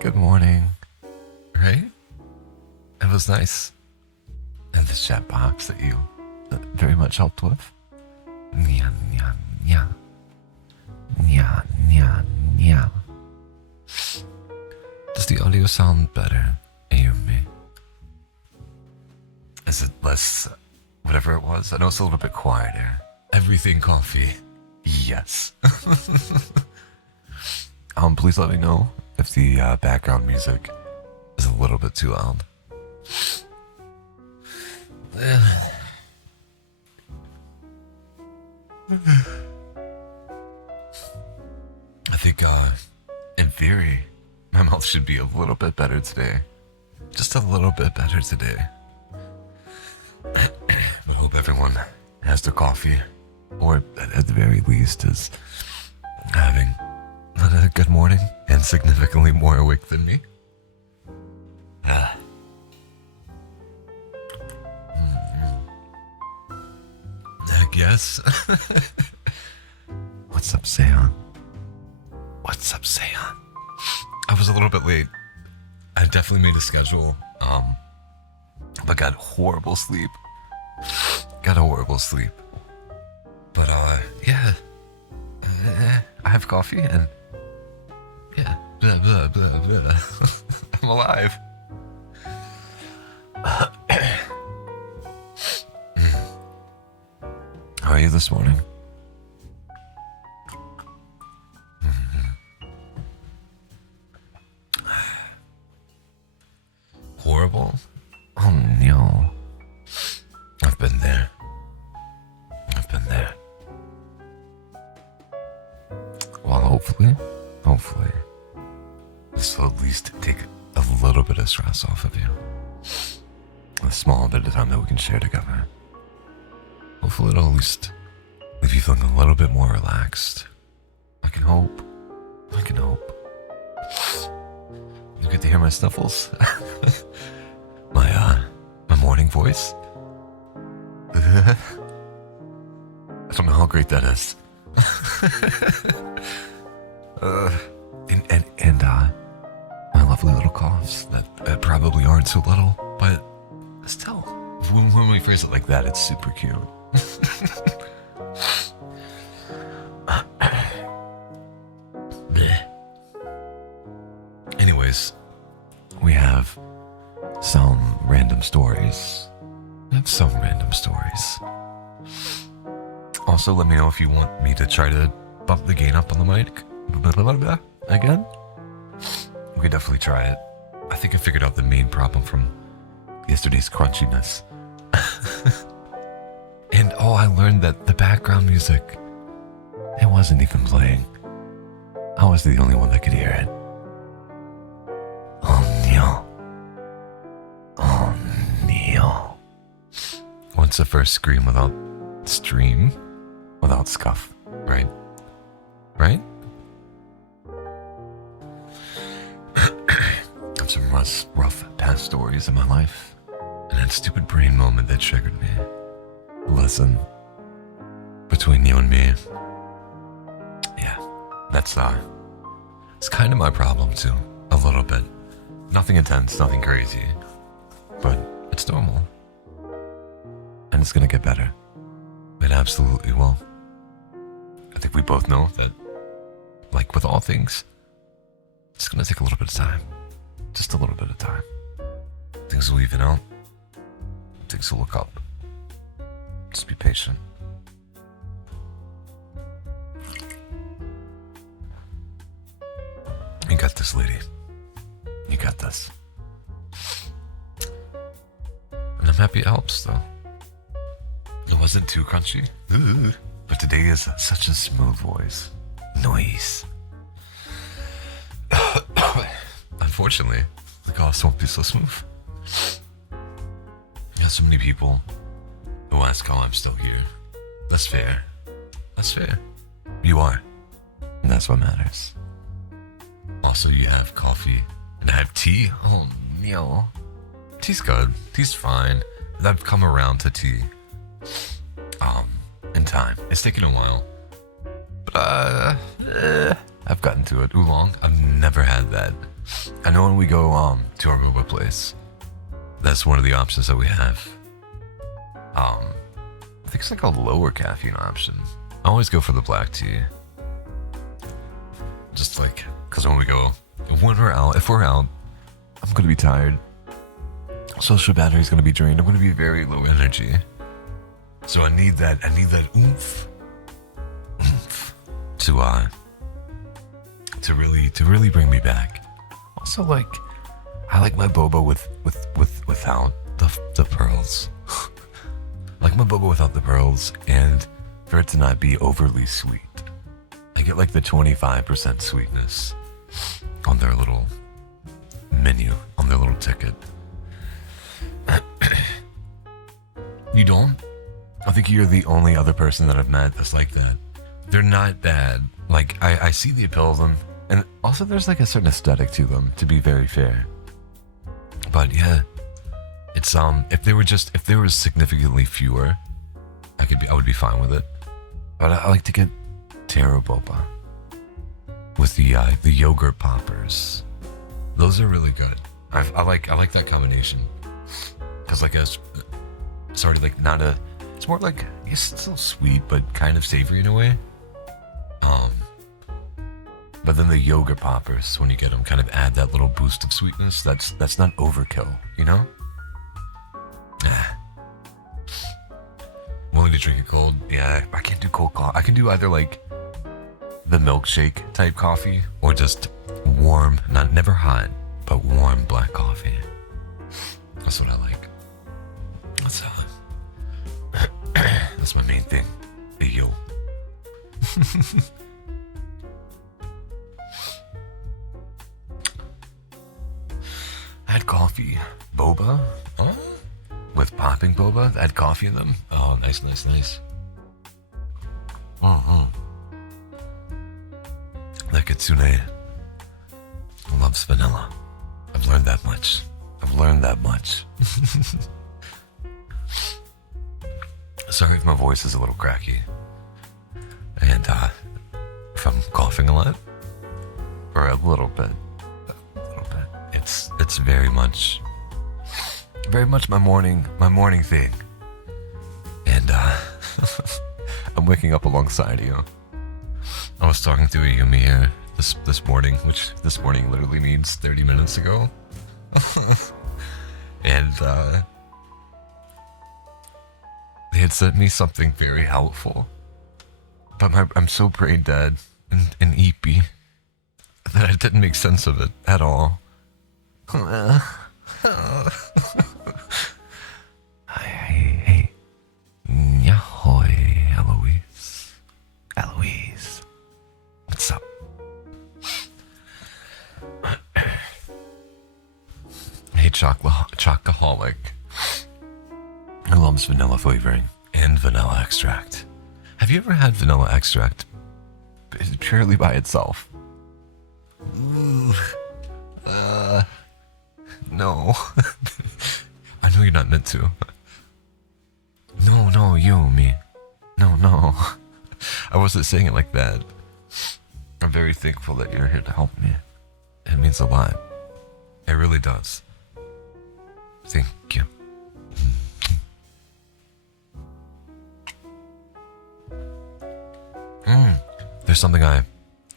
Good morning. Right? It was nice. And the chat box that you very much helped with. Nya, nya, nya. Nya, nya, nya. Does the audio sound better, Ayumi? Is it less whatever it was? I know it's a little bit quieter. Everything coffee. Yes. Please let me know if the background music is a little bit too loud. I think, in theory, my mouth should be a little bit better today. Just a little bit better today. I hope everyone has their coffee, or at the very least is having a good morning and significantly more awake than me. Heck yes. What's up, Seon? What's up, Seon? I was a little bit late. I definitely made a schedule, but got horrible sleep. But, yeah. I have coffee and, yeah, blah, blah, blah, blah. I'm alive. How are you this morning? Horrible? Oh no. I've been there. Well, hopefully, this will at least take a little bit of stress off of you. A small bit of time that we can share together. Hopefully it'll at least leave you feeling a little bit more relaxed. I can hope. You get to hear my snuffles? my morning voice? I don't know how great that is. And my lovely little coughs that probably aren't so little, but still, when we phrase it like that, it's super cute. Anyways, we have some random stories. Also, let me know if you want me to try to bump the gain up on the mic again. We could definitely try it. I think I figured out the main problem from yesterday's crunchiness. And I learned that the background music, it wasn't even playing. I was the only one that could hear it. Oh no. What's the first scream without scuff, right? Right? I've some rough past stories in my life, and that stupid brain moment that triggered me. Listen, between you and me, yeah, that's it's kind of my problem too, a little bit. Nothing intense, nothing crazy, but it's normal, and it's gonna get better. It absolutely will. I think we both know that, like with all things, it's gonna take a little bit of time. Just a little bit of time. Things will even out. Things will look up. Just be patient. You got this, lady. You got this. And I'm happy it helps, though. It wasn't too crunchy. But today is such a smooth voice. Noise. Unfortunately, the cost won't be so smooth. There's so many people who ask how I'm still here. That's fair. You are. And that's what matters. Also, you have coffee. And I have tea. Oh, no. Tea's good. Tea's fine. I've come around to tea. In time. It's taken a while. But, I've gotten to it. Oolong. I've never had that. I know when we go to our boba place, that's one of the options that we have. I think it's like a lower caffeine option. I always go for the black tea. Just like, because when we're out, if we're out, I'm gonna be tired. Social battery's gonna be drained. I'm gonna be very low energy. So I need that oomph to really bring me back. Also, like, I like my boba without the pearls. I like my boba without the pearls, and for it to not be overly sweet. I get like the 25% sweetness on their little menu, on their little ticket. You don't? I think you're the only other person that I've met that's like that. They're not bad. Like, I see the appeal of them, and also there's like a certain aesthetic to them, to be very fair. But yeah, it's if there was significantly fewer, I would be fine with it. But I like to get taro boba with the yogurt poppers. Those are really good. I like that combination, because like it's already like not a. It's more like, it's still sweet, but kind of savory in a way. But then the yogurt poppers, when you get them, kind of add that little boost of sweetness. That's not overkill, you know? Willing to drink it cold? Yeah, I can't do cold coffee. I can do either like the milkshake type coffee or just warm, never hot, but warm black coffee. That's what I like. That's my main thing. Hey, yo. I had coffee. Boba? Oh? With popping boba? I had coffee in them? Oh, nice. That Kitsune loves vanilla. I've learned that much. Sorry if my voice is a little cracky. And if I'm coughing a lot. Or a little bit. It's very much my morning thing. And I'm waking up alongside you. I was talking to Ayumi here this morning, which this morning literally means 30 minutes ago. And they had sent me something very helpful. But I'm so brain dead and eepy that I didn't make sense of it at all. Hey. Yahoy, Eloise. What's up? Hey, Chocoholic. I loves vanilla flavoring and vanilla extract. Have you ever had vanilla extract purely by itself? No. I know you're not meant to. No, me. No. I wasn't saying it like that. I'm very thankful that you're here to help me. It means a lot. It really does. Thank you. There's something I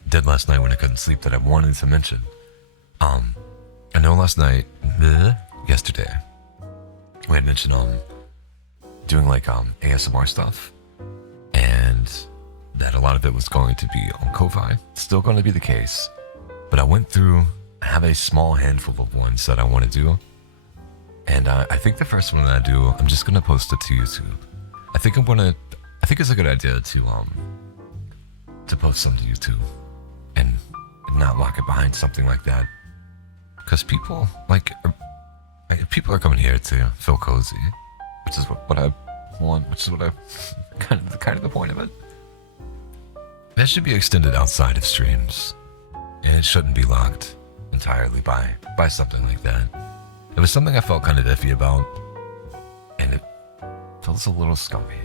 did last night when I couldn't sleep that I wanted to mention. I know yesterday, we had mentioned doing like ASMR stuff, and that a lot of it was going to be on Ko-Fi. Still going to be the case, but I have a small handful of ones that I want to do, and I think the first one that I do, I'm just gonna post it to YouTube. I think it's a good idea to post some to YouTube and not lock it behind something like that. Because people are coming here to feel cozy, which is what I want, which is what I kind of the point of it. That should be extended outside of streams, and it shouldn't be locked entirely by something like that. It was something I felt kind of iffy about, and it feels a little scummy.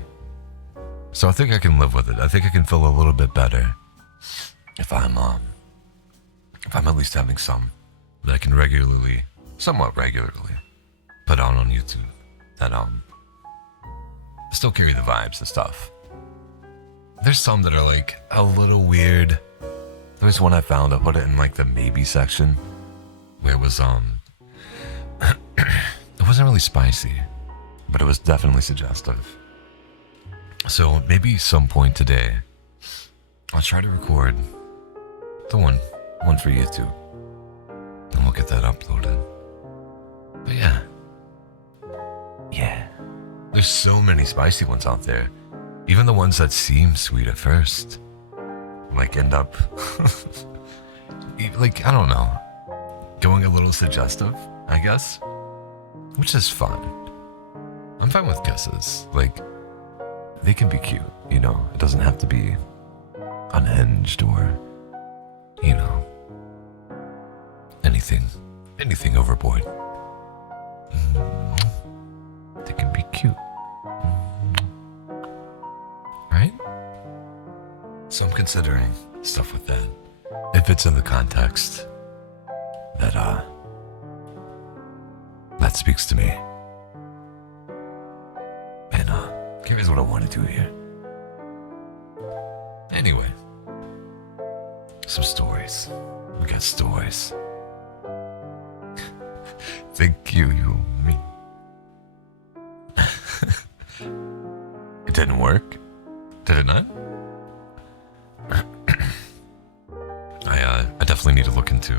So I think I can live with it. I think I can feel a little bit better if I'm at least having some that I can somewhat regularly, put on YouTube that still carry the vibes and stuff. There's some that are like a little weird. There's one I found, I put it in like the maybe section, where it was it wasn't really spicy, but it was definitely suggestive. So maybe some point today, I'll try to record the one for YouTube, and we'll get that uploaded. But yeah, there's so many spicy ones out there. Even the ones that seem sweet at first, like end up, like, I don't know, going a little suggestive, I guess, which is fun. I'm fine with kisses. Like, they can be cute, you know? It doesn't have to be unhinged or, you know, anything overboard. They can be cute. Right? So I'm considering stuff with that. If it's in the context that speaks to me. And here's what I want to do here. Anyway. Some stories. We got stories. Thank you, me. It didn't work? Did it not? I definitely need to look into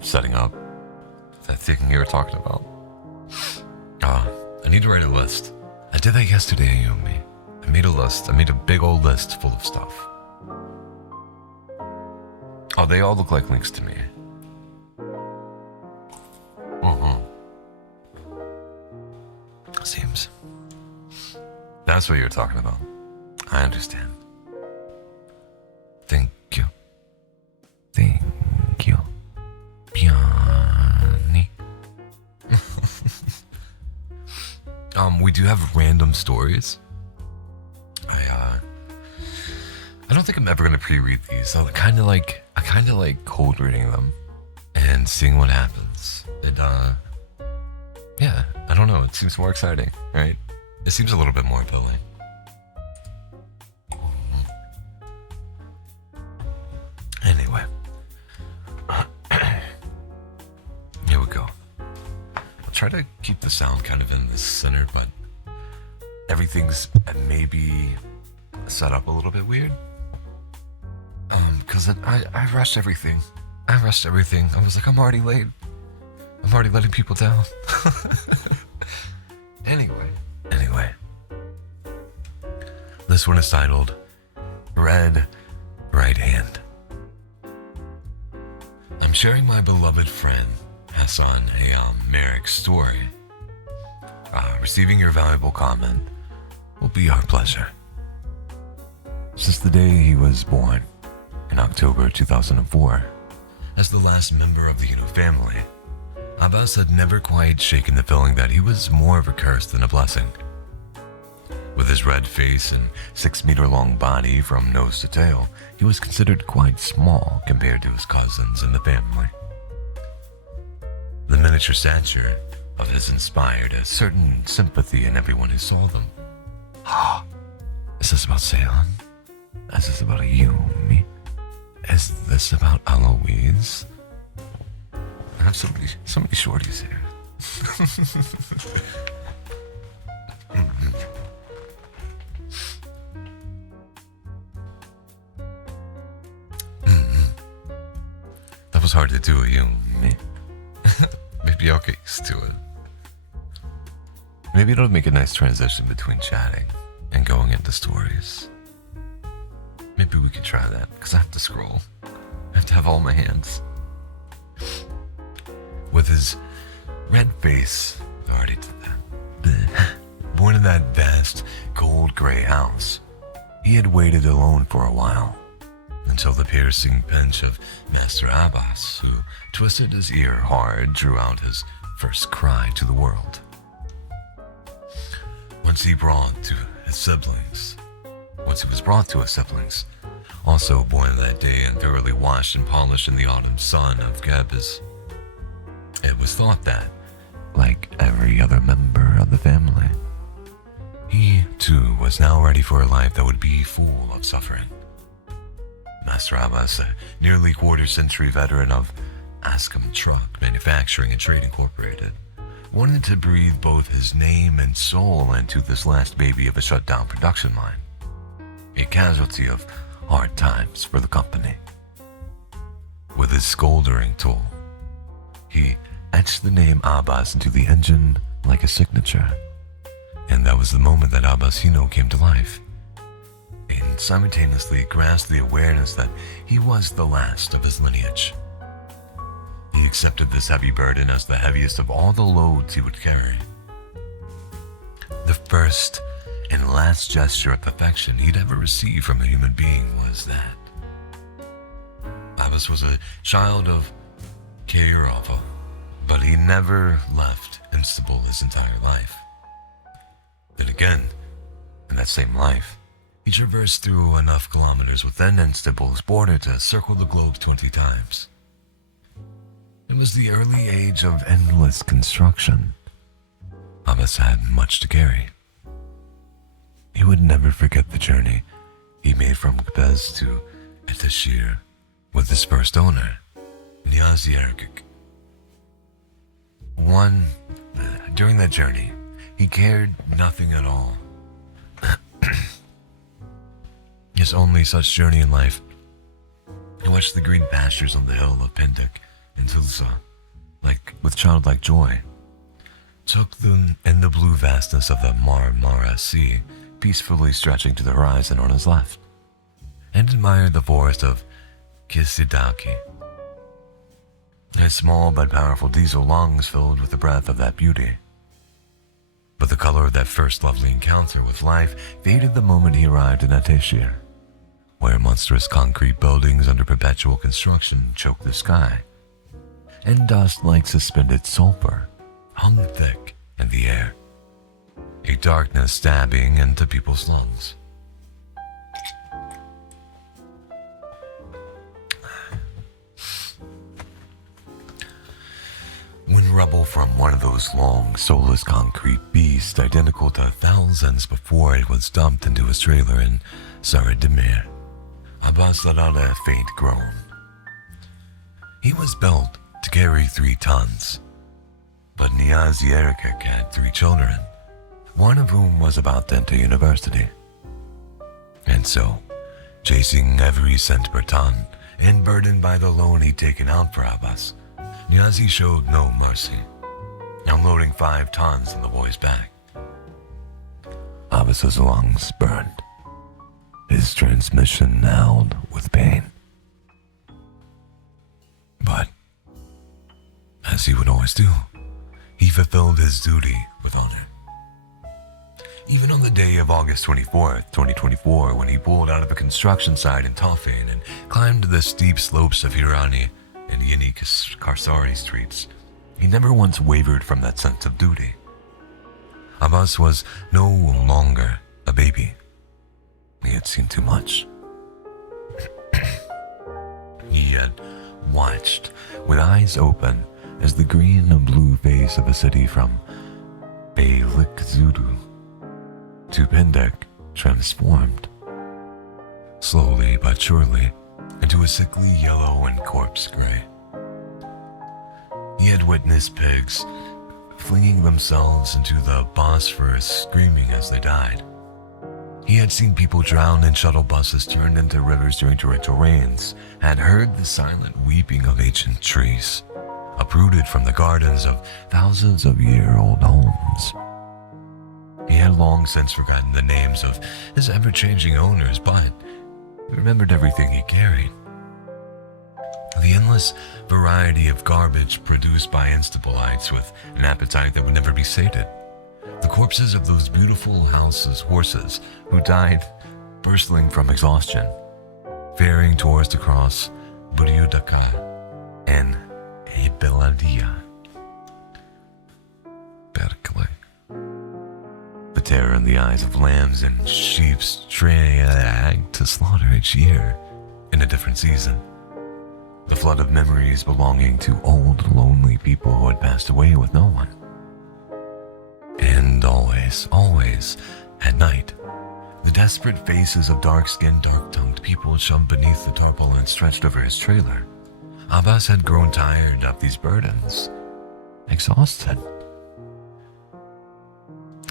setting up that thing you were talking about. I need to write a list. I did that yesterday, Yumi. I made a list. I made a big old list full of stuff. Oh, they all look like links to me. Seems. That's what you're talking about. I understand. Thank you. Thank you. Piani. We do have random stories. I don't think I'm ever gonna pre-read these. I kind of like cold reading them and seeing what happens. Yeah, I don't know. It seems more exciting, right? It seems a little bit more appealing. Anyway. Here we go. I'll try to keep the sound kind of in the center, but everything's maybe set up a little bit weird. Because I rushed everything. I was like, I'm already late. I'm already letting people down. Anyway. This one is titled Red Right Hand. I'm sharing my beloved friend Hassan Merrick's story. Receiving your valuable comment will be our pleasure. Since the day he was born, in October 2004, as the last member of the Eno family, Abbas had never quite shaken the feeling that he was more of a curse than a blessing. With his red face and 6-meter-long body from nose to tail, he was considered quite small compared to his cousins in the family. The miniature stature of his inspired a certain sympathy in everyone who saw them. Is this about Seon? Is this about Yumi? Is this about Eloise? I have so many shorties here. That was hard to do, Yumi. Maybe I'll get used to it. Maybe it'll make a nice transition between chatting and going into stories. Maybe we could try that, because I have to scroll. I have to have all my hands. With his red face, I already did that. Born in that vast, cold gray house, he had waited alone for a while, until the piercing pinch of Master Abbas, who twisted his ear hard, drew out his first cry to the world. Once he was brought to his siblings, also born that day and thoroughly washed and polished in the autumn sun of Gebes. It was thought that, like every other member of the family, he, too, was now ready for a life that would be full of suffering. Master Abbas, a nearly quarter-century veteran of Ascom Truck Manufacturing and Trade Incorporated, wanted to breathe both his name and soul into this last baby of a shut-down production line, a casualty of hard times for the company. With his scoldering tool, he etched the name Abbas into the engine like a signature, and that was the moment that Abbasino came to life, and simultaneously grasped the awareness that he was the last of his lineage. He accepted this heavy burden as the heaviest of all the loads he would carry. The first and last gesture of affection he'd ever received from a human being was that. Abbas was a child of Kairovo, but he never left Istanbul his entire life. Then again, in that same life, he traversed through enough kilometers within Istanbul's border to circle the globe 20 times. It was the early age of endless construction. Abbas had much to carry. He would never forget the journey he made from Gebes to Eteshir with his first owner, Niyazi Erkek. During that journey, he cared nothing at all. His only such journey in life, he watched the green pastures on the hill of Pendik and Tulsa, with childlike joy, took them in the blue vastness of the Marmara Sea, peacefully stretching to the horizon on his left, and admired the forest of Kisidaki. His small but powerful diesel lungs filled with the breath of that beauty. But the color of that first lovely encounter with life faded the moment he arrived in Ateshir, where monstrous concrete buildings under perpetual construction choked the sky, and dust like suspended sulfur hung thick in the air, a darkness stabbing into people's lungs. When rubble from one of those long, soulless concrete beasts, identical to thousands before it was dumped into his trailer in Sarıdemir, Abbas let out a faint groan. He was built to carry 3 tons, but Niyazi Erkek had 3 children, one of whom was about to enter university. And so, chasing every cent per ton, and burdened by the loan he'd taken out for Abbas, Niyazi showed no mercy, unloading 5 tons on the boy's back. Abbas's lungs burned. His transmission howled with pain. But, as he would always do, he fulfilled his duty with honor. Even on the day of August 24th, 2024, when he pulled out of a construction site in Tafin and climbed the steep slopes of Hirani and Yeni Karsari streets, he never once wavered from that sense of duty. Abbas was no longer a baby. He had seen too much. He had watched with eyes open as the green and blue face of a city from Beylikdüzü to Pendik transformed, slowly but surely, into a sickly yellow and corpse gray. He had witnessed pigs flinging themselves into the Bosphorus, screaming as they died. He had seen people drown in shuttle buses turned into rivers during torrential rains, had heard the silent weeping of ancient trees, uprooted from the gardens of thousands of year-old homes. He had long since forgotten the names of his ever-changing owners, but he remembered everything he carried. The endless variety of garbage produced by Istanbulites with an appetite that would never be sated. The corpses of those beautiful houses, horses who died bristling from exhaustion, faring towards the cross Buryudaka and Ebeladia. Berkeley. The terror in the eyes of lambs and sheep dragged to slaughter each year, in a different season. The flood of memories belonging to old, lonely people who had passed away with no one. And always, at night, the desperate faces of dark-skinned, dark-tongued people shoved beneath the tarpaulin stretched over his trailer. Abbas had grown tired of these burdens, exhausted.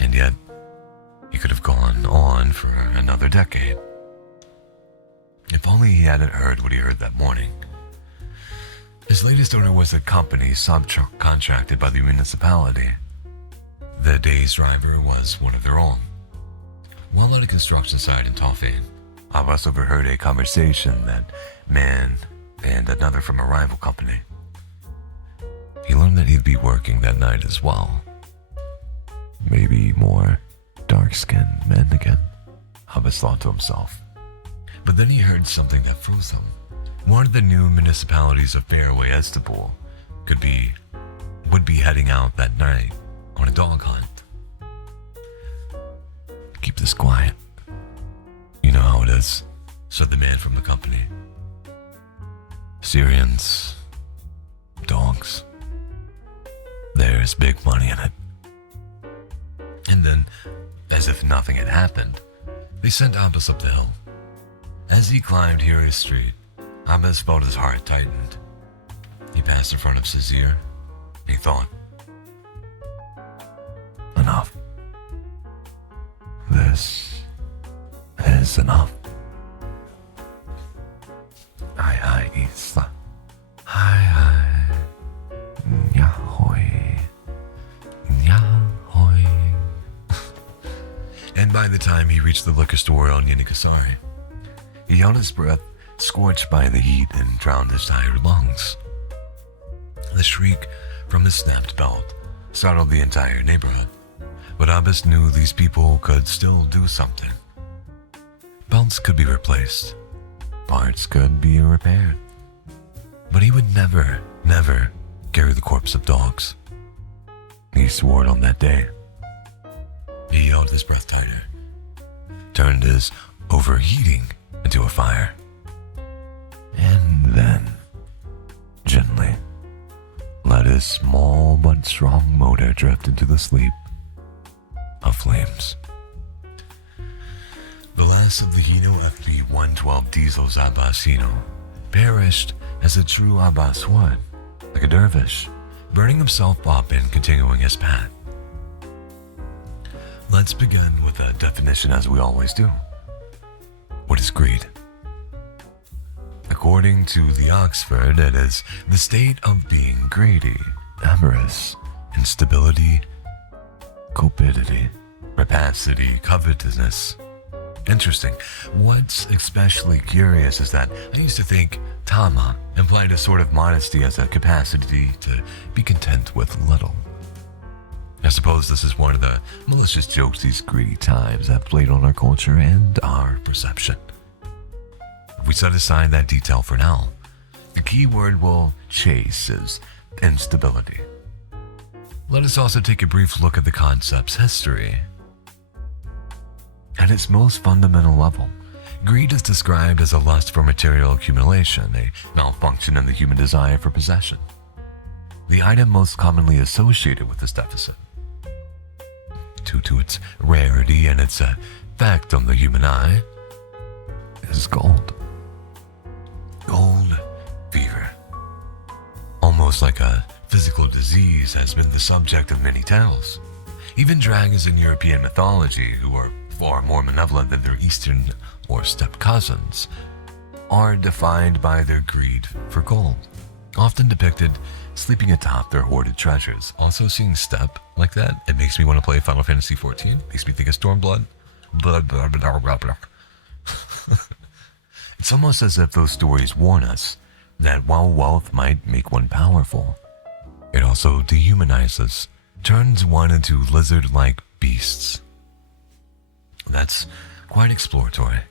And yet, he could have gone on for another decade. If only he hadn't heard what he heard that morning. His latest owner was a company subcontracted by the municipality. The day's driver was one of their own. While on a construction site in Toffee, Abbas overheard a conversation that man and another from a rival company. He learned that he'd be working that night as well. Maybe more dark-skinned men again, Abbas thought to himself. But then he heard something that froze him. One of the new municipalities of Fairway, Estepol, would be heading out that night on a dog hunt. Keep this quiet. You know how it is, said the man from the company. Syrians, dogs, there's big money in it. And then, as if nothing had happened, they sent Abbas up the hill. As he climbed Hiri Street, Abbas felt his heart tightened. He passed in front of Sazir, and he thought, enough. This is enough. Hi, Isla. Hi. Yahoy. Yahoy. And by the time he reached the liquor store on Unikasari, he held his breath, scorched by the heat, and drowned his tired lungs. The shriek from his snapped belt startled the entire neighborhood, but Abbas knew these people could still do something. Belts could be replaced, parts could be repaired, but he would never carry the corpse of dogs. He swore it on that day. He held his breath tighter, turned his overheating into a fire, and then, gently, let his small but strong motor drift into the sleep of flames. The last of the Hino FB-112 diesels Abbas Hino perished as a true Abbas would, like a dervish, burning himself up and continuing his path. Let's begin with a definition as we always do. What is greed? According to the Oxford, it is the state of being greedy, avarice, instability, cupidity, rapacity, covetousness. Interesting. What's especially curious is that I used to think tama implied a sort of modesty as a capacity to be content with little. I suppose this is one of the malicious jokes these greedy times have played on our culture and our perception. If we set aside that detail for now, the key word we'll chase is instability. Let us also take a brief look at the concept's history. At its most fundamental level, greed is described as a lust for material accumulation, a malfunction in the human desire for possession. The item most commonly associated with this deficit, due to its rarity and its effect on the human eye, is gold. Gold fever, almost like a physical disease, has been the subject of many tales. Even dragons in European mythology, who are far more malevolent than their Eastern or steppe cousins, are defined by their greed for gold, often depicted sleeping atop their hoarded treasures. Also, seeing steppe like that, it makes me want to play Final Fantasy XIV. Makes me think of Stormblood. It's almost as if those stories warn us that while wealth might make one powerful, it also dehumanizes, turns one into lizard-like beasts. That's quite explanatory.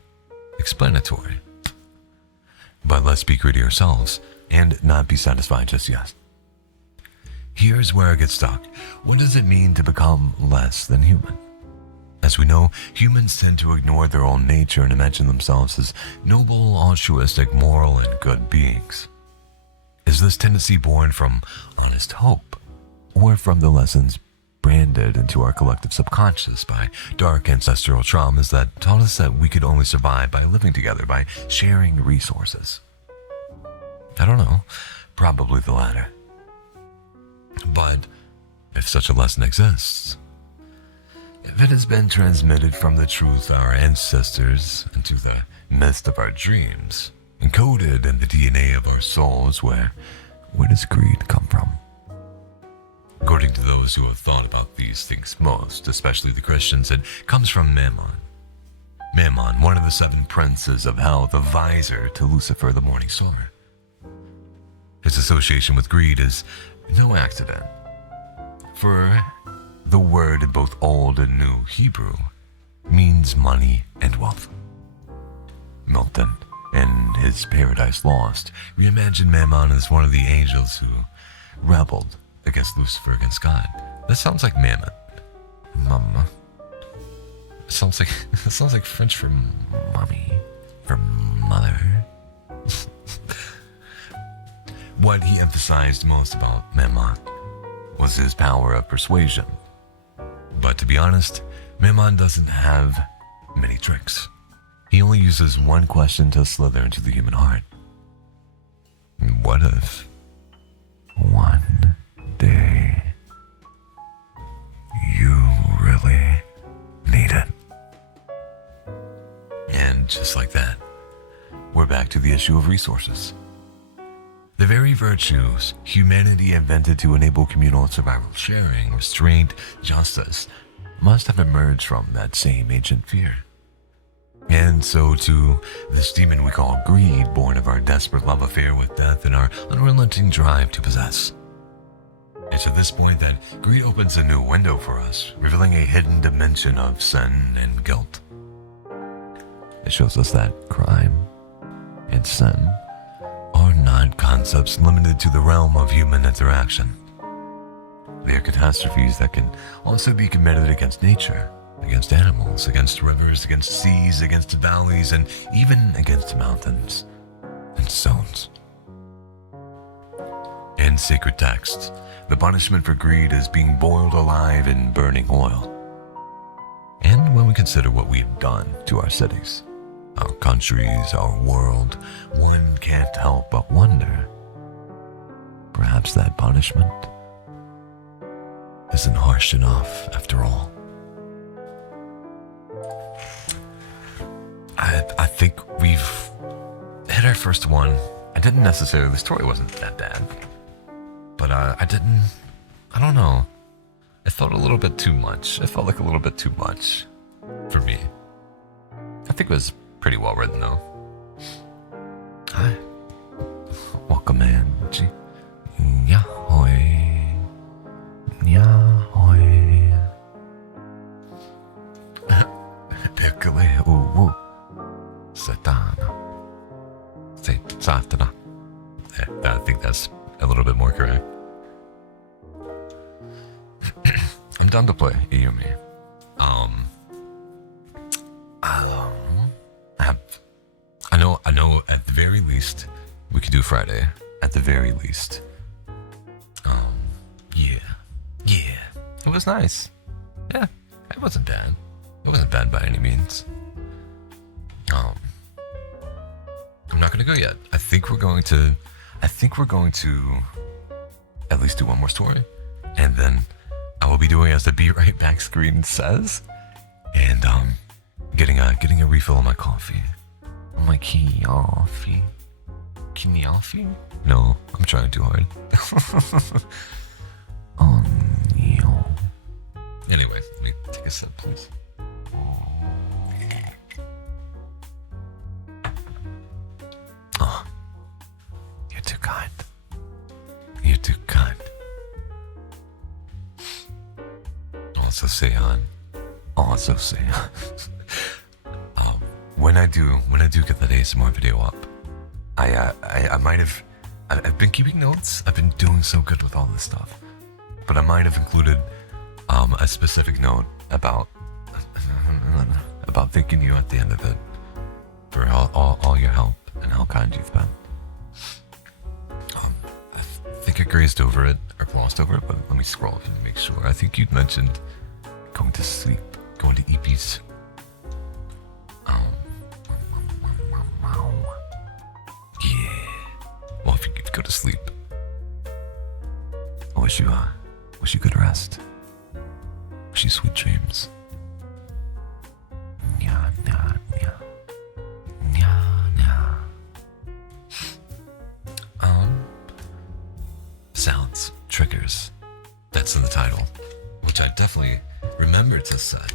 But let's be greedy ourselves and not be satisfied just yet. Here's where I get stuck. What does it mean to become less than human? As we know, humans tend to ignore their own nature and imagine themselves as noble, altruistic, moral, and good beings. Is this tendency born from honest hope, or from the lessons branded into our collective subconscious by dark ancestral traumas that taught us that we could only survive by living together, by sharing resources? I don't know, probably the latter. But if such a lesson exists, if it has been transmitted from the truth of our ancestors into the midst of our dreams, encoded in the DNA of our souls, where does greed come from? According to those who have thought about these things most, especially the Christians, it comes from Mammon. Mammon, one of the 7 princes of hell, the visor to Lucifer, the morning star. His association with greed is no accident, for the word in both Old and New Hebrew means money and wealth. Milton, in his Paradise Lost, reimagined Mammon as one of the angels who rebelled against Lucifer, against God. That sounds like Mammon. Mama. It sounds like French for mommy, for mother. What he emphasized most about Mammon was his power of persuasion. But to be honest, Mammon doesn't have many tricks. He only uses one question to slither into the human heart. What if one day you really need it? And just like that, we're back to the issue of resources. The very virtues humanity invented to enable communal survival, sharing, restraint, justice, must have emerged from that same ancient fear. And so too, this demon we call greed, born of our desperate love affair with death and our unrelenting drive to possess. It's at this point that greed opens a new window for us, revealing a hidden dimension of sin and guilt. It shows us that crime and sin are not concepts limited to the realm of human interaction. They are catastrophes that can also be committed against nature, against animals, against rivers, against seas, against valleys, and even against mountains and stones. In sacred texts, the punishment for greed is being boiled alive in burning oil. And when we consider what we've done to our cities, our countries, our world, one can't help but wonder, perhaps that punishment isn't harsh enough after all. I think we've hit our first one. The story wasn't that bad, but I don't know. It felt a little bit too much. It felt like a little bit too much for me. I think it was pretty well written though. Hi. Welcome in. Yahoy. Yahoy. Piccole. Ooh. Satana. Satana. I think that's a little bit more correct. I'm done to play Iyumi. I know at the very least we could do Friday. At the very least. Yeah. It was nice. Yeah, it wasn't bad. It wasn't bad by any means. I'm not gonna go yet. I think we're going to at least do one more story, and then I will be doing as the Be Right Back screen says, and getting a refill on my coffee. My coffee. No, I'm trying too hard. No. Anyway, let me take a sip, please. Oh, you're too kind. You're too kind. Also say on. When I do get that ASMR video up, I might have. I've been keeping notes. I've been doing so good with all this stuff, but I might have included a specific note about about thanking you at the end of it for all your help and how kind you've been. I think I grazed over it or glossed over it, but let me scroll to make sure. I think you'd mentioned going to sleep, going to Ep.2. Yeah. Well, if you could go to sleep, I wish you good rest. Wish you sweet dreams. Nya, nya, nya. Nya, nya. Sounds, triggers. That's in the title, which I definitely remembered to set.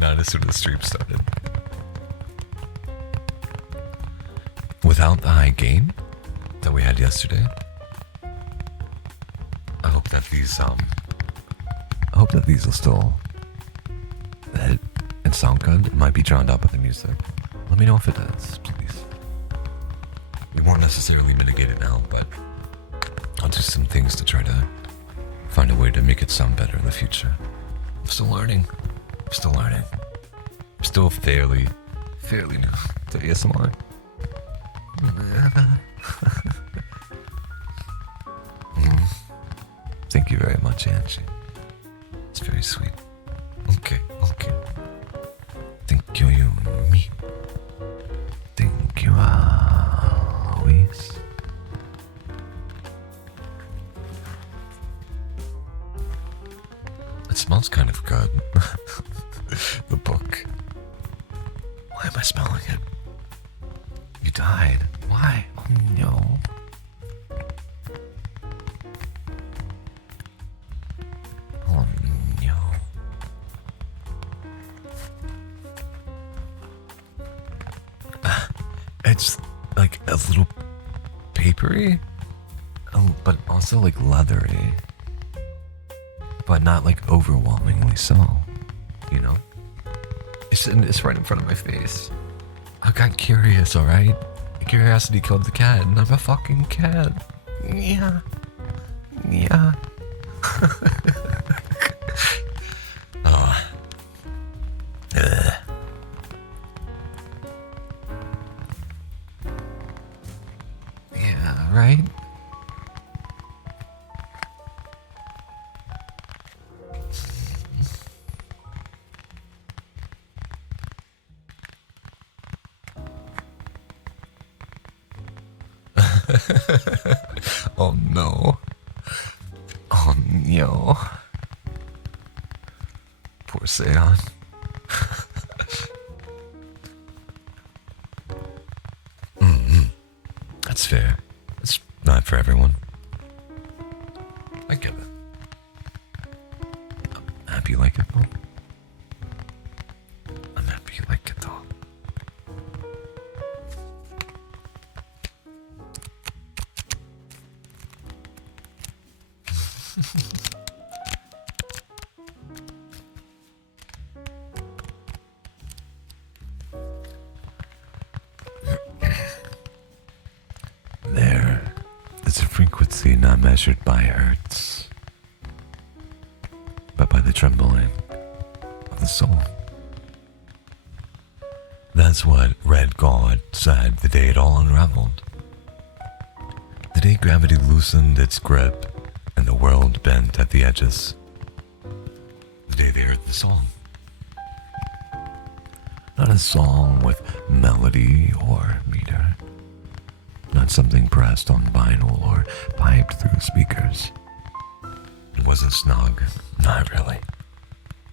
Not as soon as the stream started. Without the high gain that we had yesterday, I hope that these will still hit and sound good. It might be drowned out by the music. Let me know if it is, please. We won't necessarily mitigate it now, but I'll do some things to try to find a way to make it sound better in the future. I'm still learning. I'm still fairly new to ASMR. Thank you very much, Angie. It's very sweet. Okay. Thank you, me. Thank you, Luis. It smells kind of good. The book. Why am I smelling it? You died. Why? Oh no. Oh no. It's like a little papery, but also like leathery. But not like overwhelmingly so, you know? It's right in front of my face. I got curious, alright? Curiosity killed the cat, and I'm a fucking cat. Yeah. Oh. Ugh. Yeah, right? Oh no. Oh no. Poor Seon. That's fair. It's not for everyone. I get it. I'm happy you like it though. I'm happy you like it though. There is a frequency not measured by hertz, but by the trembling of the soul. That's what Red God said the day it all unraveled. The day gravity loosened its grip and the world bent at the edges. The day they heard the song. Not a song with melody or meter. Not something pressed on vinyl or piped through speakers. It wasn't snug, not really.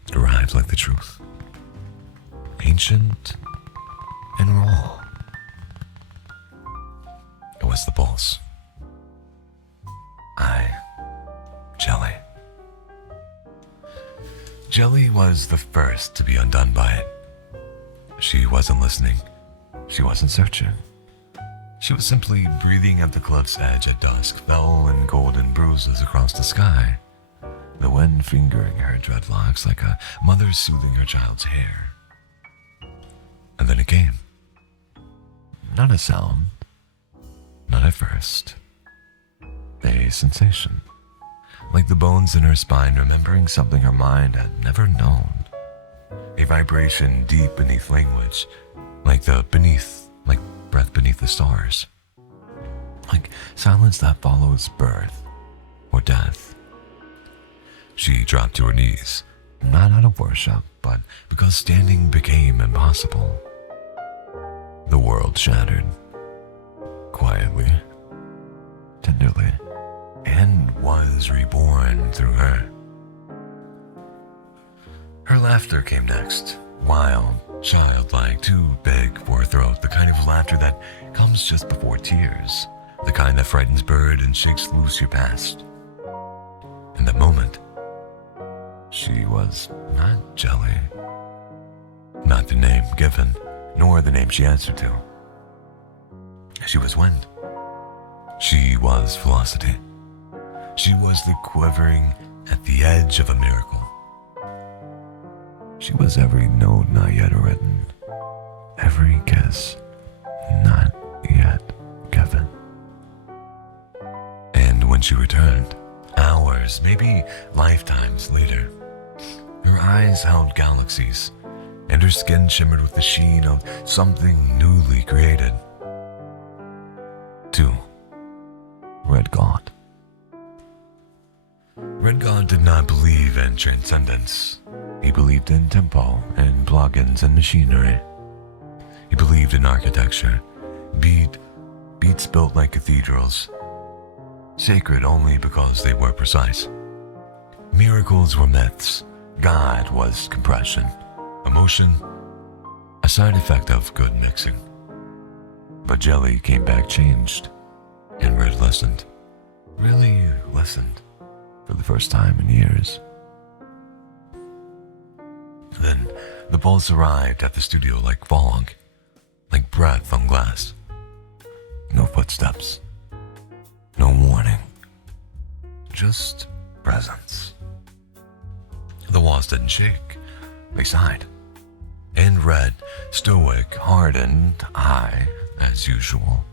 It arrived like the truth. Ancient and raw. It was the pulse. Jelly. Jelly was the first to be undone by it. She wasn't listening. She wasn't searching. She was simply breathing at the cliff's edge at dusk, fell in golden bruises across the sky, the wind fingering her dreadlocks like a mother soothing her child's hair. And then it came. Not a sound, not at first. A sensation. Like the bones in her spine remembering something her mind had never known. a vibration deep beneath language, like breath beneath the stars, like silence that follows birth or death. She dropped to her knees, not out of worship, but because standing became impossible. The world shattered, quietly, tenderly, and was reborn through her. Her laughter came next, wild, childlike, too big for her throat, the kind of laughter that comes just before tears, the kind that frightens bird and shakes loose your past. In that moment, she was not Jelly, not the name given, nor the name she answered to. She was wind. She was velocity. She was the quivering at the edge of a miracle. She was every note not yet written, every kiss not yet given. And when she returned, hours, maybe lifetimes later, her eyes held galaxies, and her skin shimmered with the sheen of something newly created. 2. Red God. Red God did not believe in transcendence. He believed in tempo and plugins and machinery. He believed in architecture, beats built like cathedrals, sacred only because they were precise. Miracles were myths. God was compression. Emotion, a side effect of good mixing. But Jelly came back changed, and Red listened. Really listened, for the first time in years. Then the pulse arrived at the studio like fog, like breath on glass. No footsteps, no warning, just presence. The walls didn't shake, they sighed. And Red, stoic, hardened, I, as usual,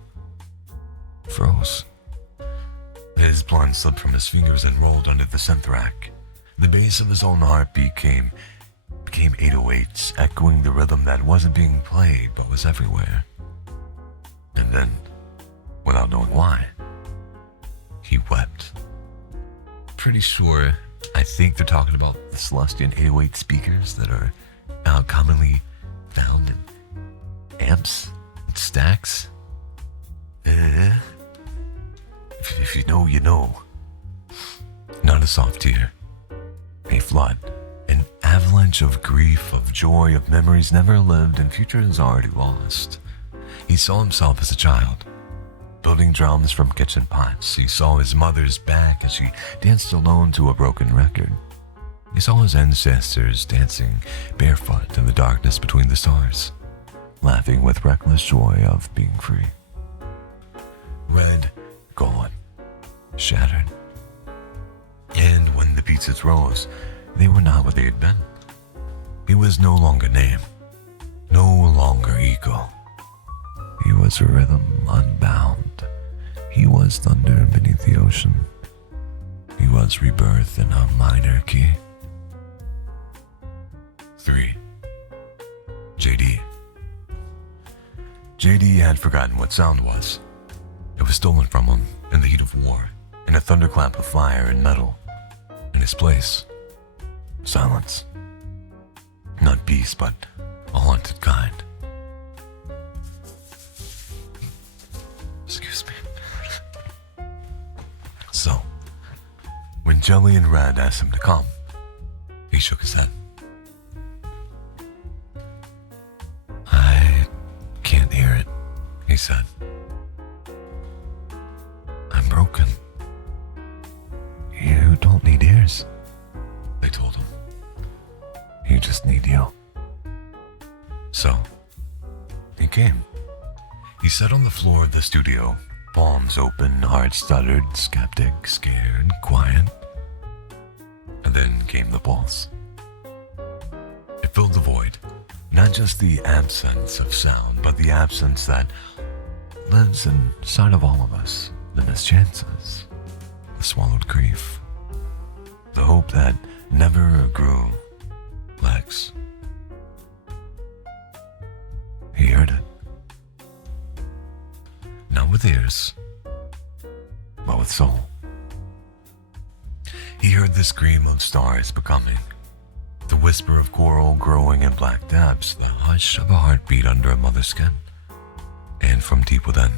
froze. His blunt slipped from his fingers and rolled under the synth rack. The bass of his own heartbeat became 808s, echoing the rhythm that wasn't being played but was everywhere. And then, without knowing why, he wept. Pretty sure, I think they're talking about the Celestian 808 speakers that are commonly found in amps and stacks. If you know, you know. Not a soft tear, a flood, an avalanche of grief, of joy, of memories never lived and futures already lost. He saw himself as a child, building drums from kitchen pots. He saw his mother's back as she danced alone to a broken record. He saw his ancestors dancing barefoot in the darkness between the stars, laughing with reckless joy of being free. Red, gone, shattered. And when the pieces rose, they were not what they had been. He was no longer name, no longer ego. He was a rhythm unbound. He was thunder beneath the ocean. He was rebirth in a minor key. 3. JD. JD had forgotten what sound was. It was stolen from him in the heat of war, in a thunderclap of fire and metal. In his place, silence. Not peace, but a haunted kind. Excuse me. So, when Jelly and Red asked him to come, he shook his head. I can't hear it, he said. I'm broken. You don't need ears, they told him. You just need you. So, he came. He sat on the floor of the studio, palms open, heart stuttered, skeptic, scared, quiet. And then came the pulse. It filled the void, not just the absence of sound, but the absence that lives inside of all of us, the mischances, the swallowed grief, the hope that never grew legs, not with ears, but with soul. He heard the scream of stars becoming, the whisper of coral growing in black depths, the hush of a heartbeat under a mother's skin. And from deep within,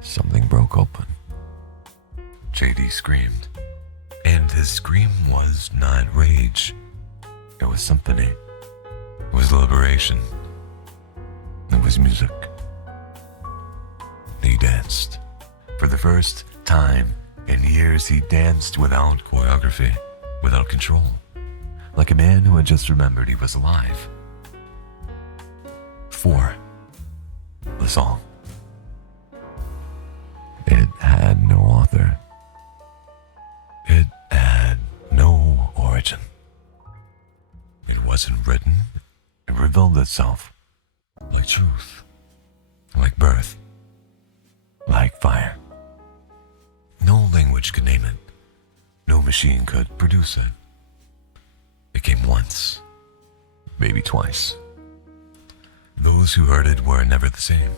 something broke open. JD screamed, and his scream was not rage. It was symphony. It was liberation. It was music. He danced. For the first time in years, he danced without choreography, without control, like a man who had just remembered he was alive. 4. The song. It had no author. It had no origin. It wasn't written. It revealed itself, like truth, like birth, like fire. No language could name it. No machine could produce it. It came once, maybe twice. Those who heard it were never the same.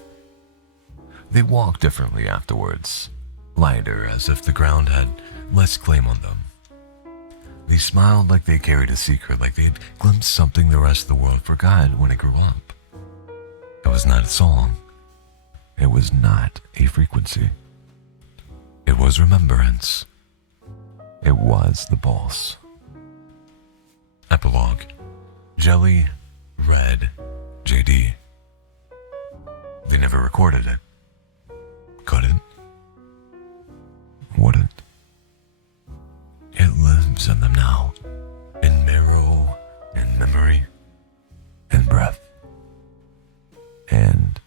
They walked differently afterwards, lighter, as if the ground had less claim on them. They smiled like they carried a secret, like they'd glimpsed something the rest of the world forgot when it grew up. It was not a song. It was not a frequency. It was remembrance. It was the pulse. Epilogue. Jelly, Red, JD. They never recorded it. Couldn't. Wouldn't. It lives in them now, in marrow, in memory, in breath. And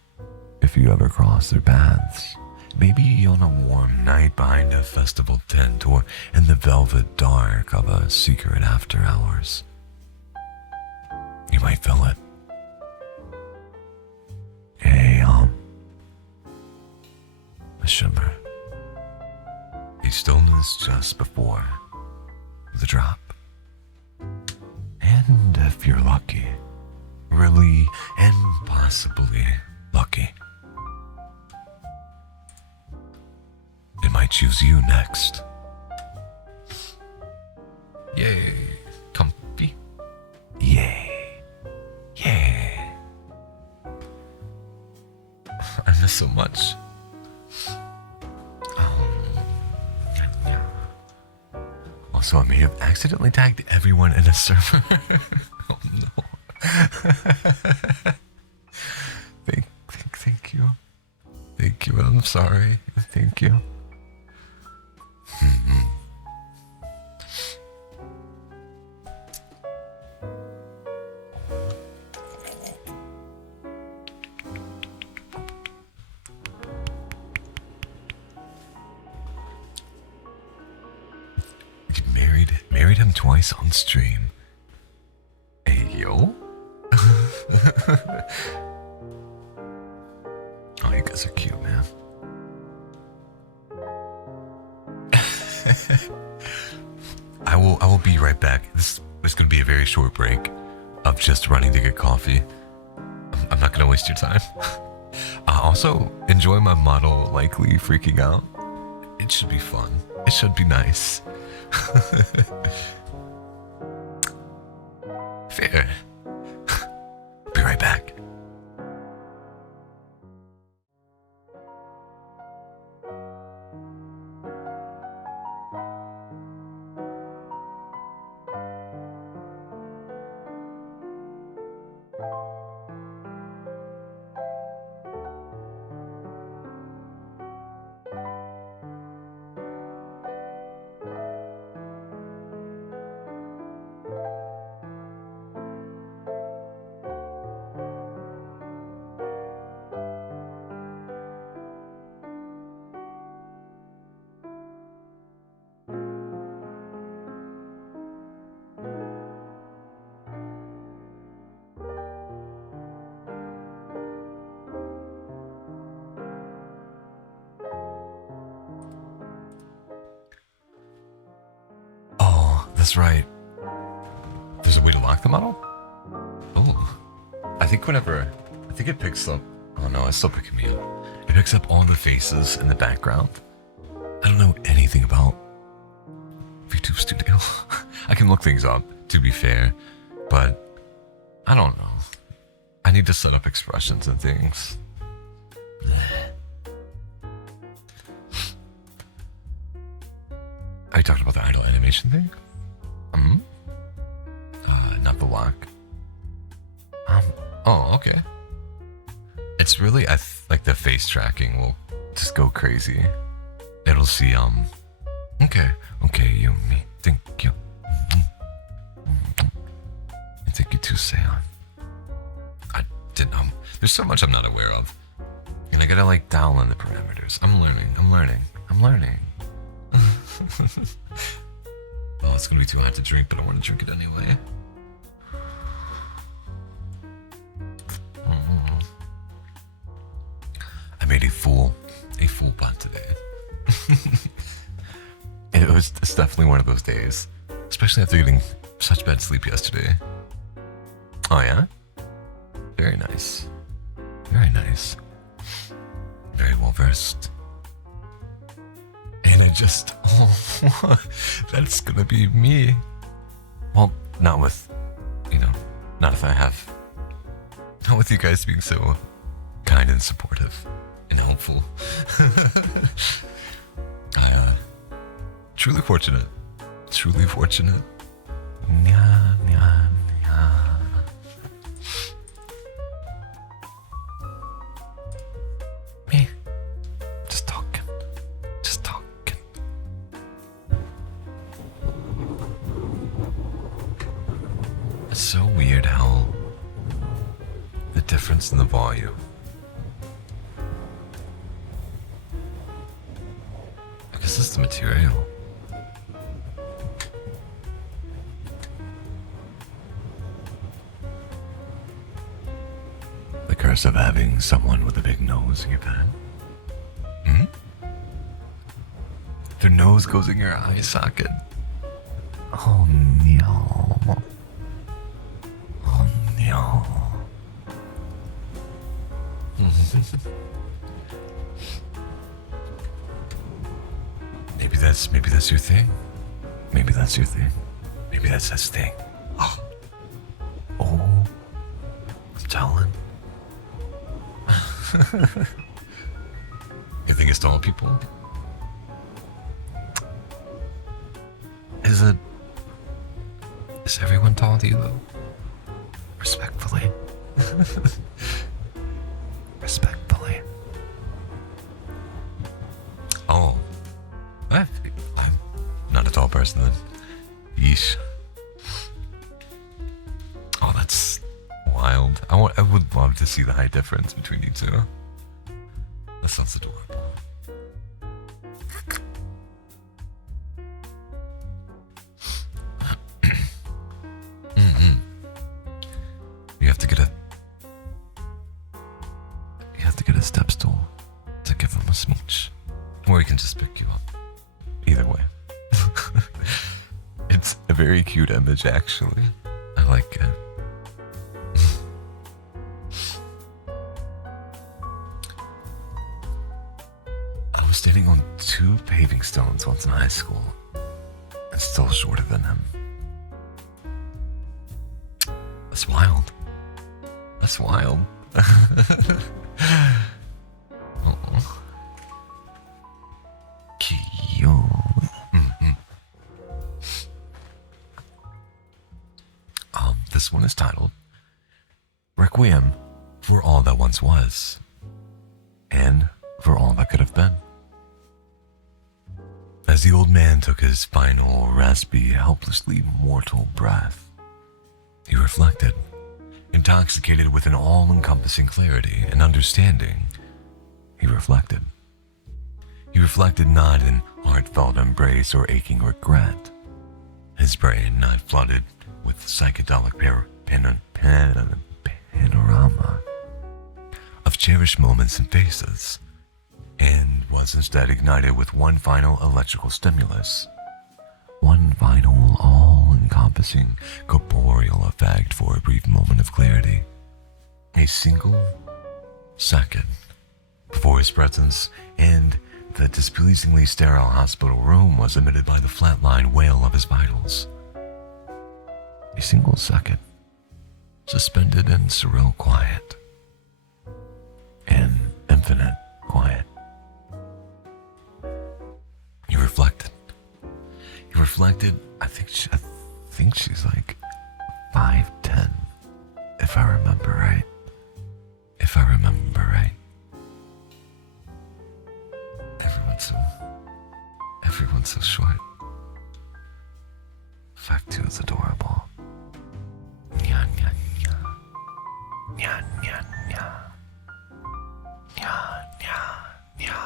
if you ever cross their paths, maybe on a warm night behind a festival tent or in the velvet dark of a secret after hours, you might feel it. A shimmer. A stillness just before the drop. And if you're lucky, really and possibly lucky, it might choose you next. Yay, comfy. Yay, yay. I miss so much. Also, I may have accidentally tagged everyone in a server. Oh no. Thank you. Thank you. I'm sorry. Thank you. Married him twice on stream. Hey, yo. Oh, you guys are cute, man. I will be right back. This is going to be a very short break of just running to get coffee. I'm not going to waste your time. Also, enjoy my model likely freaking out. It should be fun. It should be nice. Fair. Be right back. That's right. There's a way to lock the model? Oh. I think it picks up. Oh no, it's still picking me up. It picks up all the faces in the background. I don't know anything about YouTube Studio. I can look things up, to be fair, but I don't know. I need to set up expressions and things. Are you talking about the idle animation thing? Not the lock. Oh, okay. It's really, like the face tracking will just go crazy. It'll see, okay, you, me, thank you. I think you too, Seon. I didn't know. There's so much I'm not aware of. And I gotta like dial in the parameters. I'm learning. Oh, it's gonna be too hot to drink, but I want to drink it anyway. I made a full pot today. It's definitely one of those days, especially after getting such bad sleep yesterday. Oh yeah? Very nice. Very nice. Very well versed. And that's gonna be me. Well, not with you guys being so kind and supportive and helpful. Truly fortunate. Nya, nya, nya. Me. Just talking. It's so weird how the difference in the volume. I guess it's the material. The curse of having someone with a big nose in your pen. Their nose goes in your eye socket. Oh no. Oh no. Maybe that's your thing. Maybe that's his thing. Oh, I'm telling. You think it's tall people? Is everyone tall to you though? Respectfully. Respectfully. Oh. I'm not a tall person then. Yeesh. Oh, that's wild. I would love to see the height difference between you two. That sounds adorable. You have to get a step stool to give him a smooch. Or he can just pick you up. Either way. It's a very cute image, actually. I like it. I was standing on 2 paving stones once in high school and still shorter than him. That's wild. This one is titled Requiem for All That Once Was and for All That Could Have Been. As the old man took his final, raspy, helplessly mortal breath, he reflected, intoxicated with an all-encompassing clarity and understanding. He reflected not in heartfelt embrace or aching regret. His brain not flooded with psychedelic panorama of cherished moments and faces, and was instead ignited with one final electrical stimulus, one final all-encompassing corporeal effect for a brief moment of clarity, a single second for his presence, and the displeasingly sterile hospital room was emitted by the flatline wail of his vitals. A single second, suspended in surreal quiet. In infinite quiet. He reflected. I think she's like 5'10", if I remember right. Everyone's so short. 5'2" is adorable. Nya, nya, nya. Nya, nya, nya. Nya, nya, nya.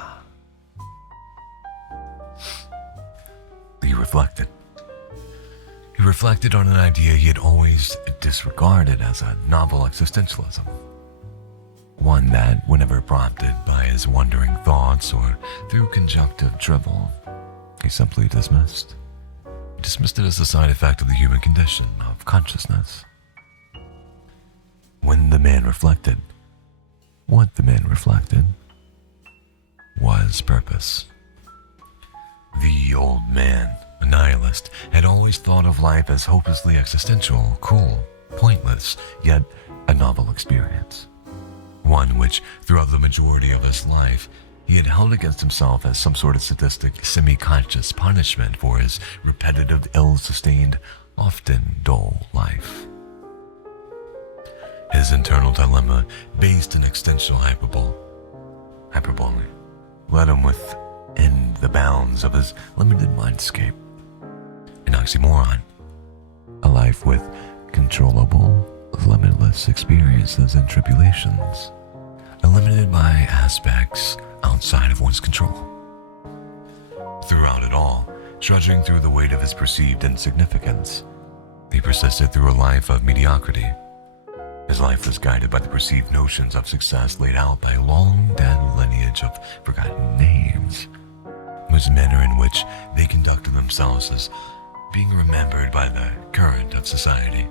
He reflected on an idea he had always disregarded as a novel existentialism. One that, whenever prompted by his wandering thoughts or through conjunctive drivel, he simply dismissed. He dismissed it as a side effect of the human condition of consciousness. When the man reflected, what the man reflected was purpose. The old man, a nihilist, had always thought of life as hopelessly existential, cruel, pointless, yet a novel experience. One which, throughout the majority of his life, he had held against himself as some sort of sadistic, semi-conscious punishment for his repetitive, ill-sustained, often dull life. His internal dilemma, based in existential hyperbole, led him within the bounds of his limited mindscape. An oxymoron. A life with controllable, limitless experiences and tribulations, eliminated by aspects outside of one's control. Throughout it all, trudging through the weight of his perceived insignificance, he persisted through a life of mediocrity. His life was guided by the perceived notions of success laid out by a long-dead lineage of forgotten names, whose manner in which they conducted themselves as being remembered by the current of society.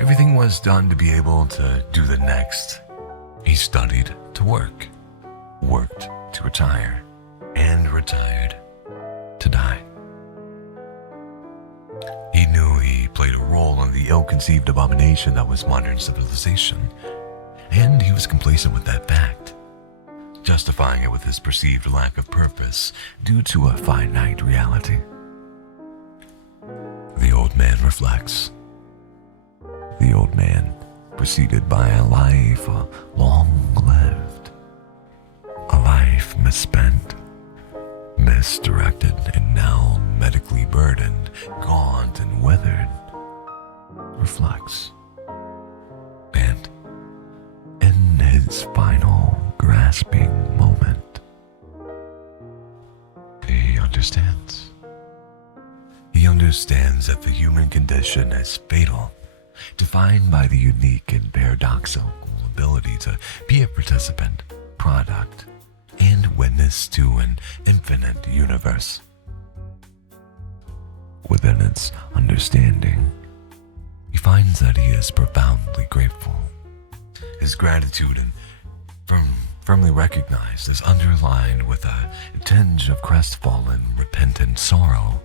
Everything was done to be able to do the next. He studied to work, worked to retire, and retired to die. He knew he played a role in the ill-conceived abomination that was modern civilization, and he was complacent with that fact, justifying it with his perceived lack of purpose due to a finite reality. The old man reflects. The old man, preceded by a life long-lived, a life misspent, misdirected, and now medically burdened, gaunt and withered, reflects. And in his final grasping moment, he understands. He understands that the human condition is fatal, defined by the unique and paradoxical ability to be a participant, product, and witness to an infinite universe. Within its understanding, he finds that he is profoundly grateful. His gratitude and firmly recognized is underlined with a tinge of crestfallen, repentant sorrow.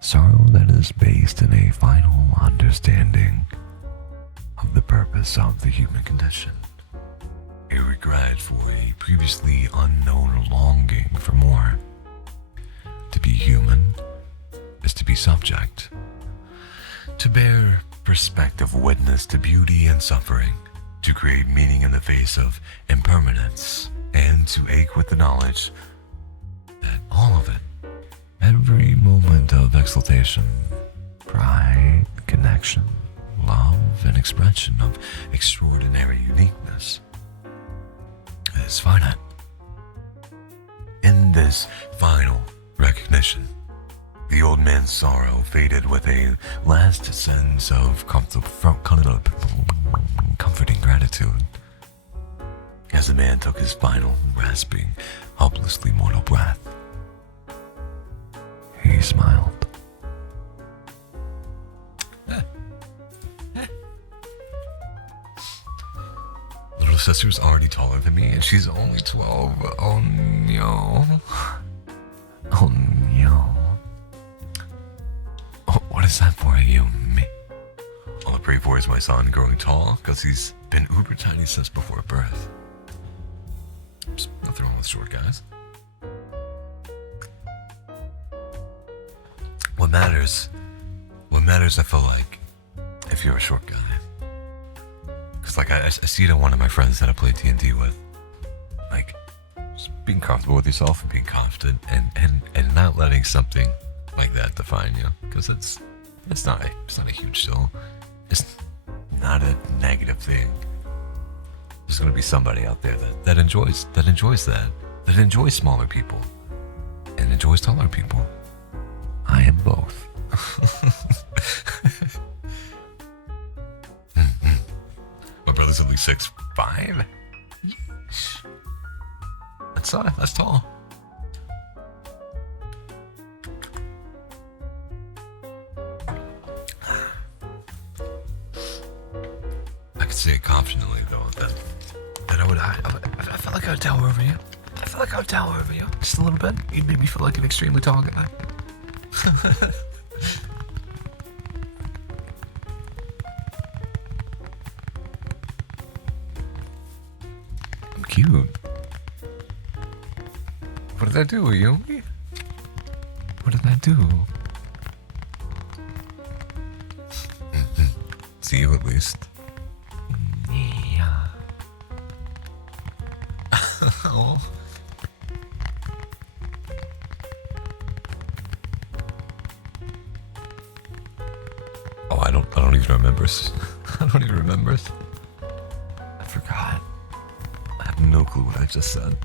Sorrow that is based in a final understanding of the purpose of the human condition. A regret for a previously unknown longing for more. To be human is to be subject, to bear perspective witness to beauty and suffering, to create meaning in the face of impermanence, and to ache with the knowledge that all of it, every moment of exaltation, pride, connection, love, and expression of extraordinary uniqueness is finite. In this final recognition, the old man's sorrow faded with a last sense of comforting gratitude. As the man took his final, rasping, hopelessly mortal breath, he smiled. Little sister's already taller than me, and she's only 12. Oh no. Oh no. Oh, what is that for you, me? All I pray for is my son growing tall, because he's been uber tiny since before birth. There's nothing wrong with short guys. What matters, I feel like, if you're a short guy. Because, like, I see it in one of my friends that I play D&D with. Like, just being comfortable with yourself and being confident and not letting something like that define you. Because it's not a huge deal. It's not a negative thing. There's going to be somebody out there that enjoys that enjoys smaller people and enjoys taller people. I am both. My brother's only 6'5". That's tall. I could say confidently though that I felt like I would tower over you. I felt like I would tower over you just a little bit. You'd make me feel like an extremely tall guy. I'm cute. What did I do, Yumi? What did I do? See you at least. Yeah. Oh. Oh, I don't even remember. I don't even remember. I forgot. I have no clue what I just said.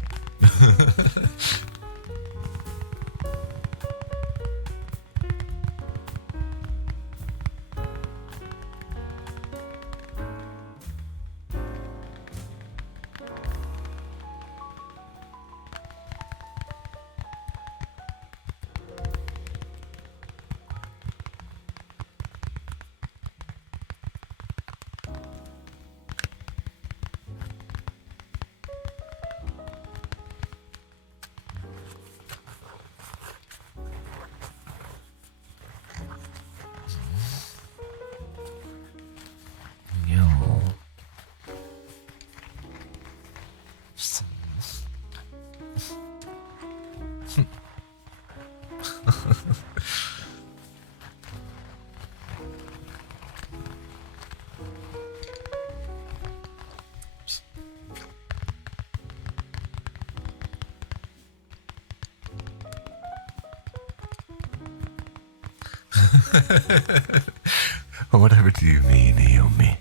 Whatever do you mean, Naomi?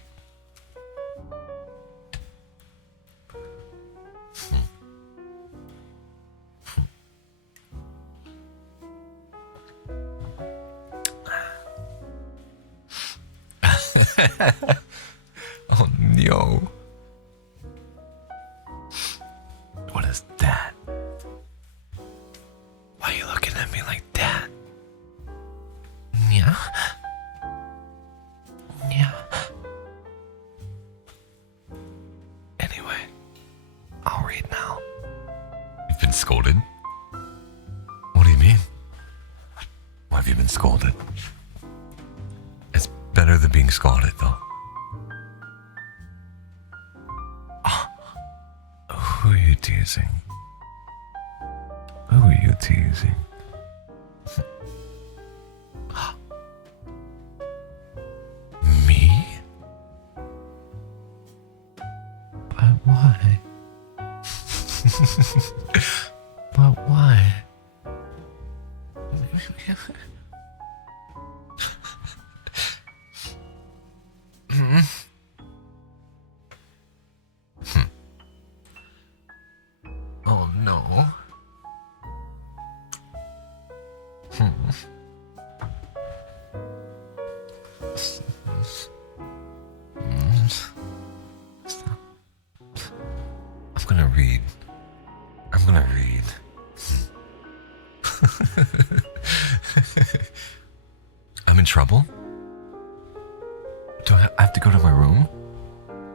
Oh no. What is that? Why are you looking at me like that? Yeah. Yeah. Anyway, I'll read now. You've been scolded? What do you mean? Why have you been scolded? It's better than being scolded, though. Who are you teasing? Who are you teasing? Me? But why? But why? Oh no. I'm gonna read. I'm in trouble? Do I have to go to my room?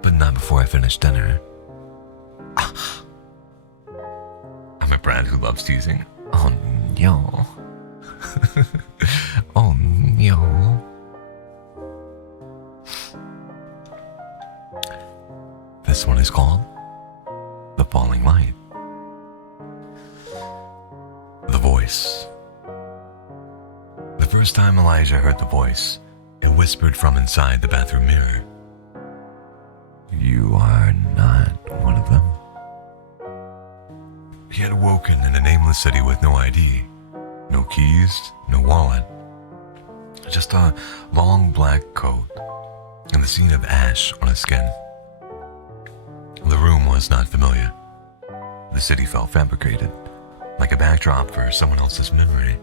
But not before I finish dinner. I'm a brat who loves teasing. Oh no. Oh no. This one is called The Falling Light. The voice. The first time Elijah heard the voice, it whispered from inside the bathroom mirror. You are not one of them. He had woken in a nameless city with no ID, no keys, no wallet, just a long black coat and the scene of ash on his skin. The room was not familiar. The city felt fabricated, like a backdrop for someone else's memory.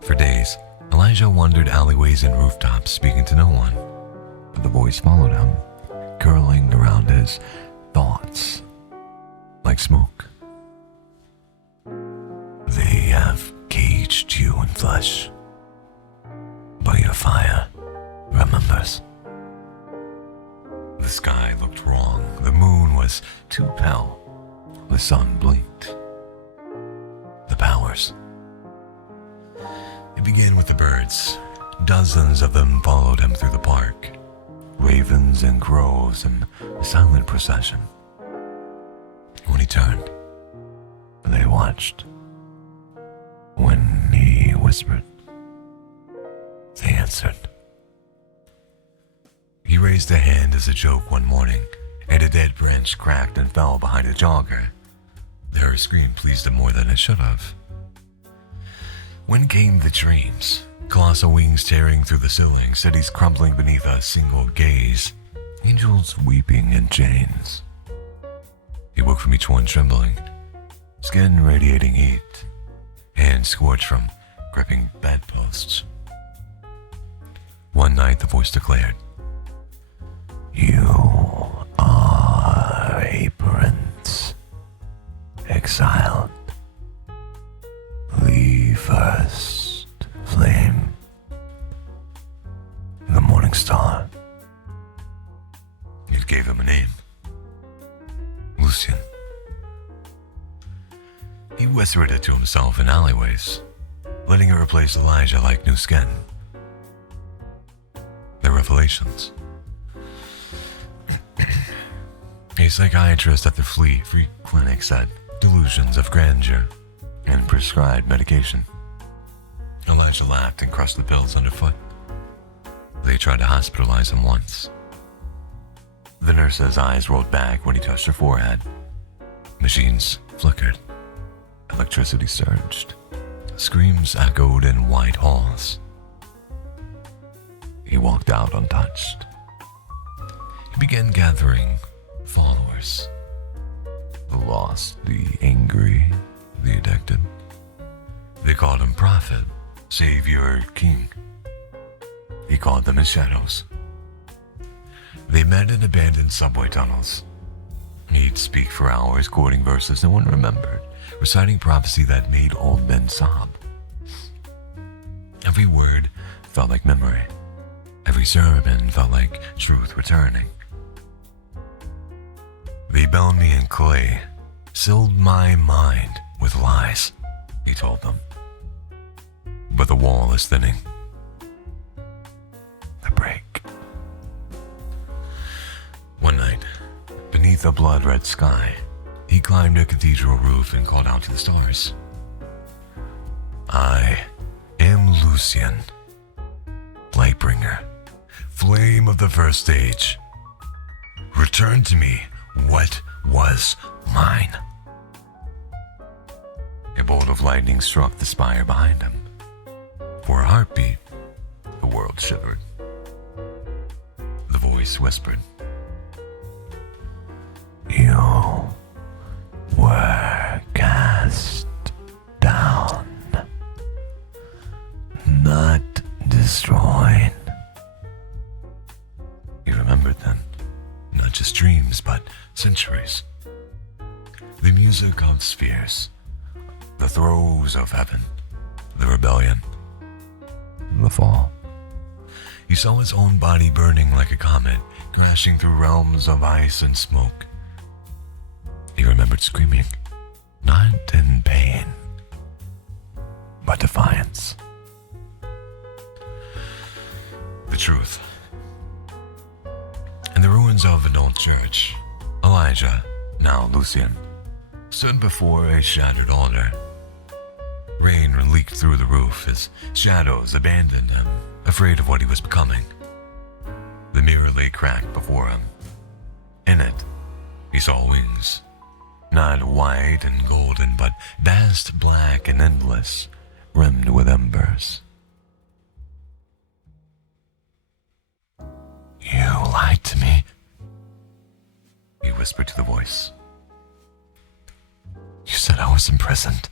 For days, Elijah wandered alleyways and rooftops, speaking to no one, but the voice followed him, curling around his thoughts like smoke. They have caged you in flesh, but your fire remembers. The sky looked wrong. The moon was too pale. The sun blinked. The powers. It began with the birds. Dozens of them followed him through the park. Ravens and crows in a silent procession. When he turned, they watched. When he whispered, they answered. He raised a hand as a joke one morning, and a dead branch cracked and fell behind a jogger. Their scream pleased him more than it should have. When came the dreams, colossal wings tearing through the ceiling, cities crumbling beneath a single gaze, angels weeping in chains. He woke from each one trembling, skin radiating heat, hands scorched from gripping bedposts. One night the voice declared, You are a prince, exiled. The first flame, the morning star. It gave him a name, Lucian. He whispered it to himself in alleyways, letting it replace Elijah like new skin. The revelations. A psychiatrist at the Free Clinic said delusions of grandeur and prescribed medication. Elijah laughed and crushed the pills underfoot. They tried to hospitalize him once. The nurse's eyes rolled back when he touched her forehead. Machines flickered. Electricity surged. Screams echoed in wide halls. He walked out untouched. He began gathering followers. The lost, the angry, the addicted. They called him prophet, savior, king. He called them his shadows. They met in abandoned subway tunnels. He'd speak for hours, quoting verses no one remembered, reciting prophecy that made old men sob. Every word felt like memory. Every sermon felt like truth returning. They bound me in clay, sealed my mind with lies, he told them. But the wall is thinning. The break. One night, beneath a blood-red sky, he climbed a cathedral roof and called out to the stars. I am Lucian, Lightbringer, flame of the first age. Return to me what was mine. A bolt of lightning struck the spire behind him. For a heartbeat, the world shivered. The voice whispered, You were cast down, not destroyed. He remembered then, not just dreams, but centuries. The music of spheres, the throes of heaven, the rebellion, the fall. He saw his own body burning like a comet, crashing through realms of ice and smoke. He remembered screaming, not in pain, but defiance. The truth. In the ruins of an old church, Elijah, now Lucian, stood before a shattered altar. Rain leaked through the roof as shadows abandoned him, afraid of what he was becoming. The mirror lay cracked before him. In it, he saw wings, not white and golden, but vast, black, and endless, rimmed with embers. "You lied to me," he whispered to the voice. "You said I was imprisoned.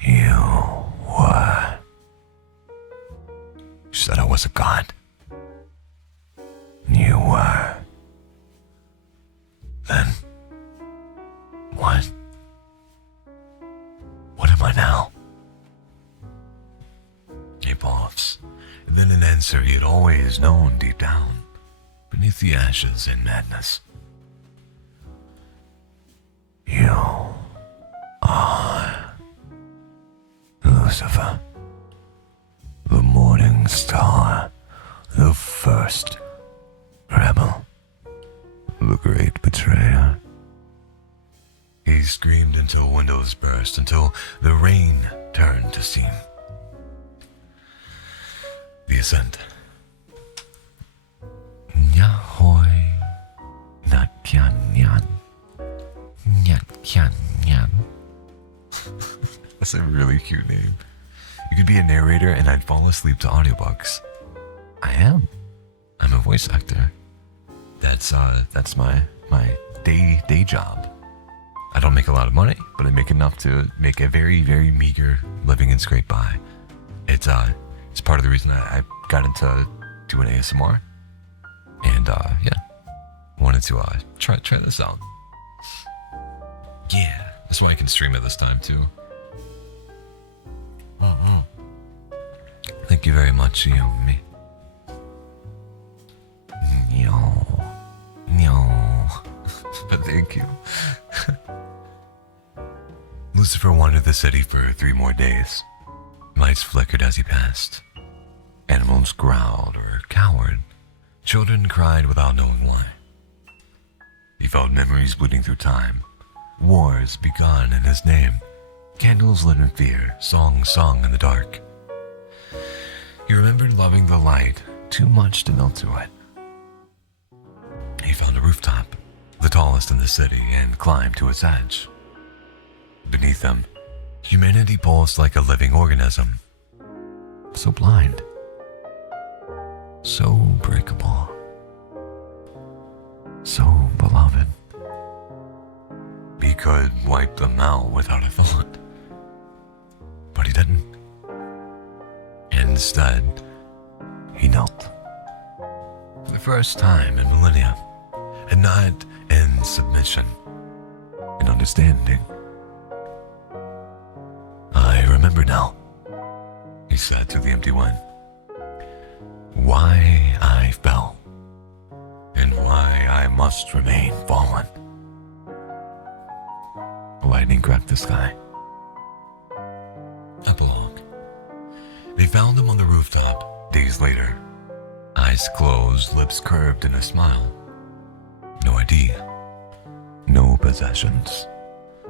You were. You said I was a god. You were. Then, what? What am I now?" He paused, then an answer he had always known deep down, beneath the ashes and madness. "You are Lucifer, the morning star, the first rebel, the great betrayer." He screamed until windows burst, until the rain turned to steam. The ascent. Nyahoy Natyanyan. Nyatyanyan. That's a really cute name. You could be a narrator and I'd fall asleep to audiobooks. I am. I'm a voice actor. That's my day job. I don't make a lot of money, but I make enough to make a very, very meager living and scrape by. It's part of the reason I got into doing ASMR. And yeah, wanted to try this out. Yeah, that's why I can stream it this time too. Thank you very much, Yumi. No. But thank you. Lucifer wandered the city for 3 more days. Lights flickered as he passed. Animals growled or cowered. Children cried without knowing why. He felt memories bleeding through time. Wars begun in his name. Candles lit in fear, songs sung in the dark. He remembered loving the light too much to melt to it. He found a rooftop, the tallest in the city, and climbed to its edge. Beneath him, humanity pulsed like a living organism. So blind. So breakable. So beloved. He could wipe them out without a thought. But he didn't. Instead, he knelt. For the first time in millennia, and not in submission, in understanding. "I remember now," he said to the empty one. "Why I fell, and why I must remain fallen." Lightning cracked the sky. Epilogue. They found him on the rooftop days later. Eyes closed, lips curved in a smile. No ID. No possessions.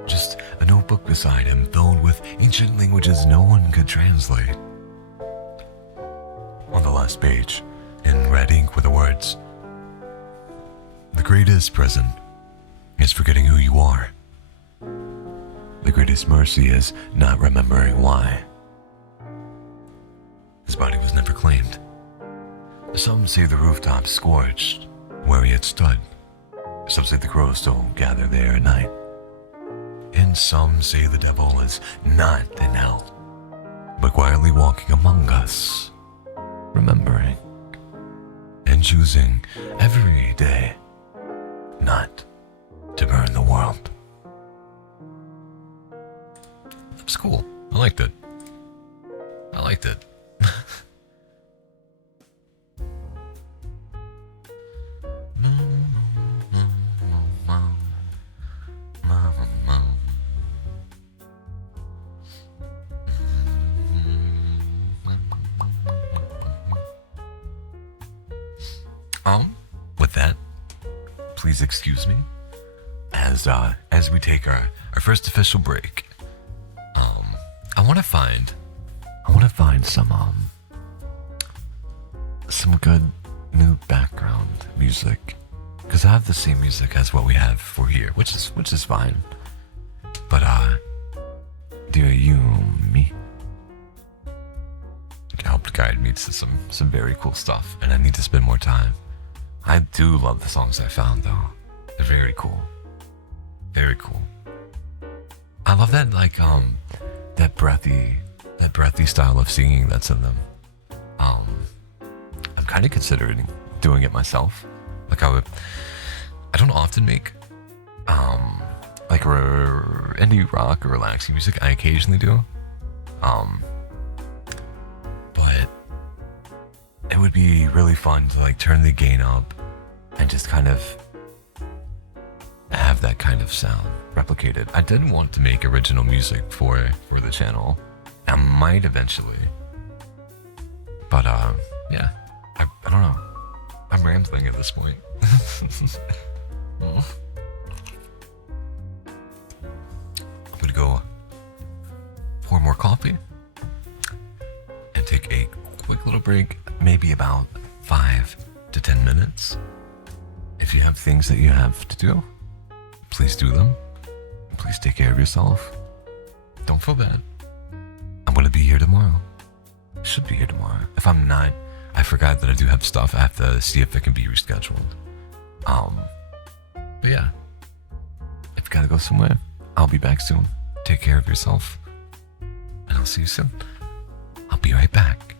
Just a notebook beside him filled with ancient languages no one could translate. On the last page, in red ink were the words, "The greatest prison is forgetting who you are. The greatest mercy is not remembering why." His body was never claimed. Some say the rooftop scorched where he had stood. Some say the crows still gather there at night. And some say the devil is not in hell, but quietly walking among us, remembering and choosing every day not to burn the world. That was cool. I liked it. With that, please excuse me as we take our first official break. I want to find some good new background music, because I have the same music as what we have for here, which is fine. But dear you, me, helped guide me to some very cool stuff, and I need to spend more time. I do love the songs I found, though. They're very cool. Very cool. I love that, like, that breathy style of singing that's in them. I'm kind of considering doing it myself. Like, I don't often make, like, indie rock or relaxing music. I occasionally do. But it would be really fun to, like, turn the gain up and just kind of have that kind of sound replicated. I didn't want to make original music for the channel. I might eventually. But, yeah. I don't know. I'm rambling at this point. I'm gonna go pour more coffee and take a quick little break, maybe about 5 to 10 minutes. If you have things that you have to do, please do them. Please take care of yourself. Don't feel bad. I'm gonna be here tomorrow. Should be here tomorrow. If I'm not, I forgot that I do have stuff. I have to see if it can be rescheduled. But yeah, if you gotta go somewhere, I'll be back soon. Take care of yourself, and I'll see you soon. I'll be right back.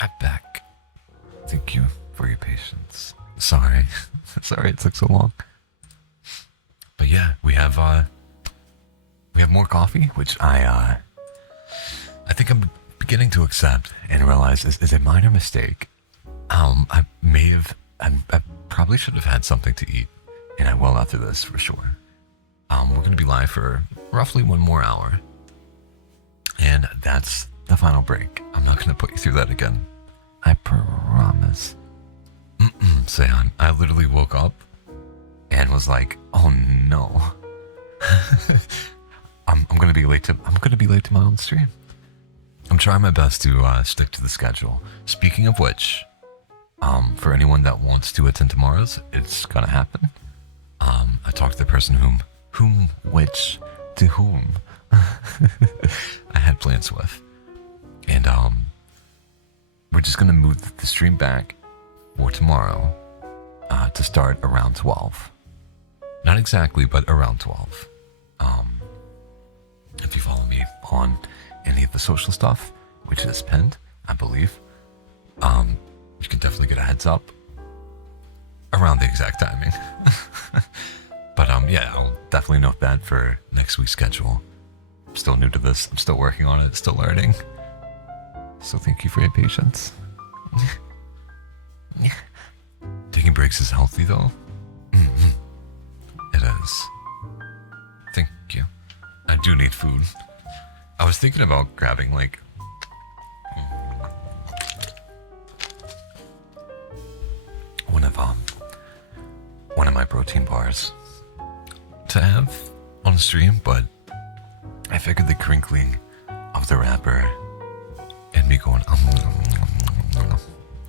I'm back. Thank you for your patience. Sorry. Sorry it took so long. But we have more coffee, which I think I'm beginning to accept and realize is a minor mistake. I probably should have had something to eat, and I will after this for sure. We're going to be live for roughly 1 more hour, and that's the final break. I'm not going to put you through that again. I promise. Seon, I literally woke up and was like, oh no. I'm going to be late to my own stream. I'm trying my best to stick to the schedule. Speaking of which, for anyone that wants to attend tomorrow's, it's gonna happen. I talked to the person whom I had plans with, and we're just gonna move the stream back for tomorrow to start around 12. Not exactly, but around 12. If you follow me on any of the social stuff, which is pinned, I believe, you can definitely get a heads up around the exact timing. But yeah, I'll definitely note that for next week's schedule. I'm still new to this. I'm still working on it, still learning. So thank you for your patience. Taking breaks is healthy though. It is. Thank you. I do need food. I was thinking about grabbing like one of my protein bars to have on the stream, but I figured the crinkling of the wrapper and me going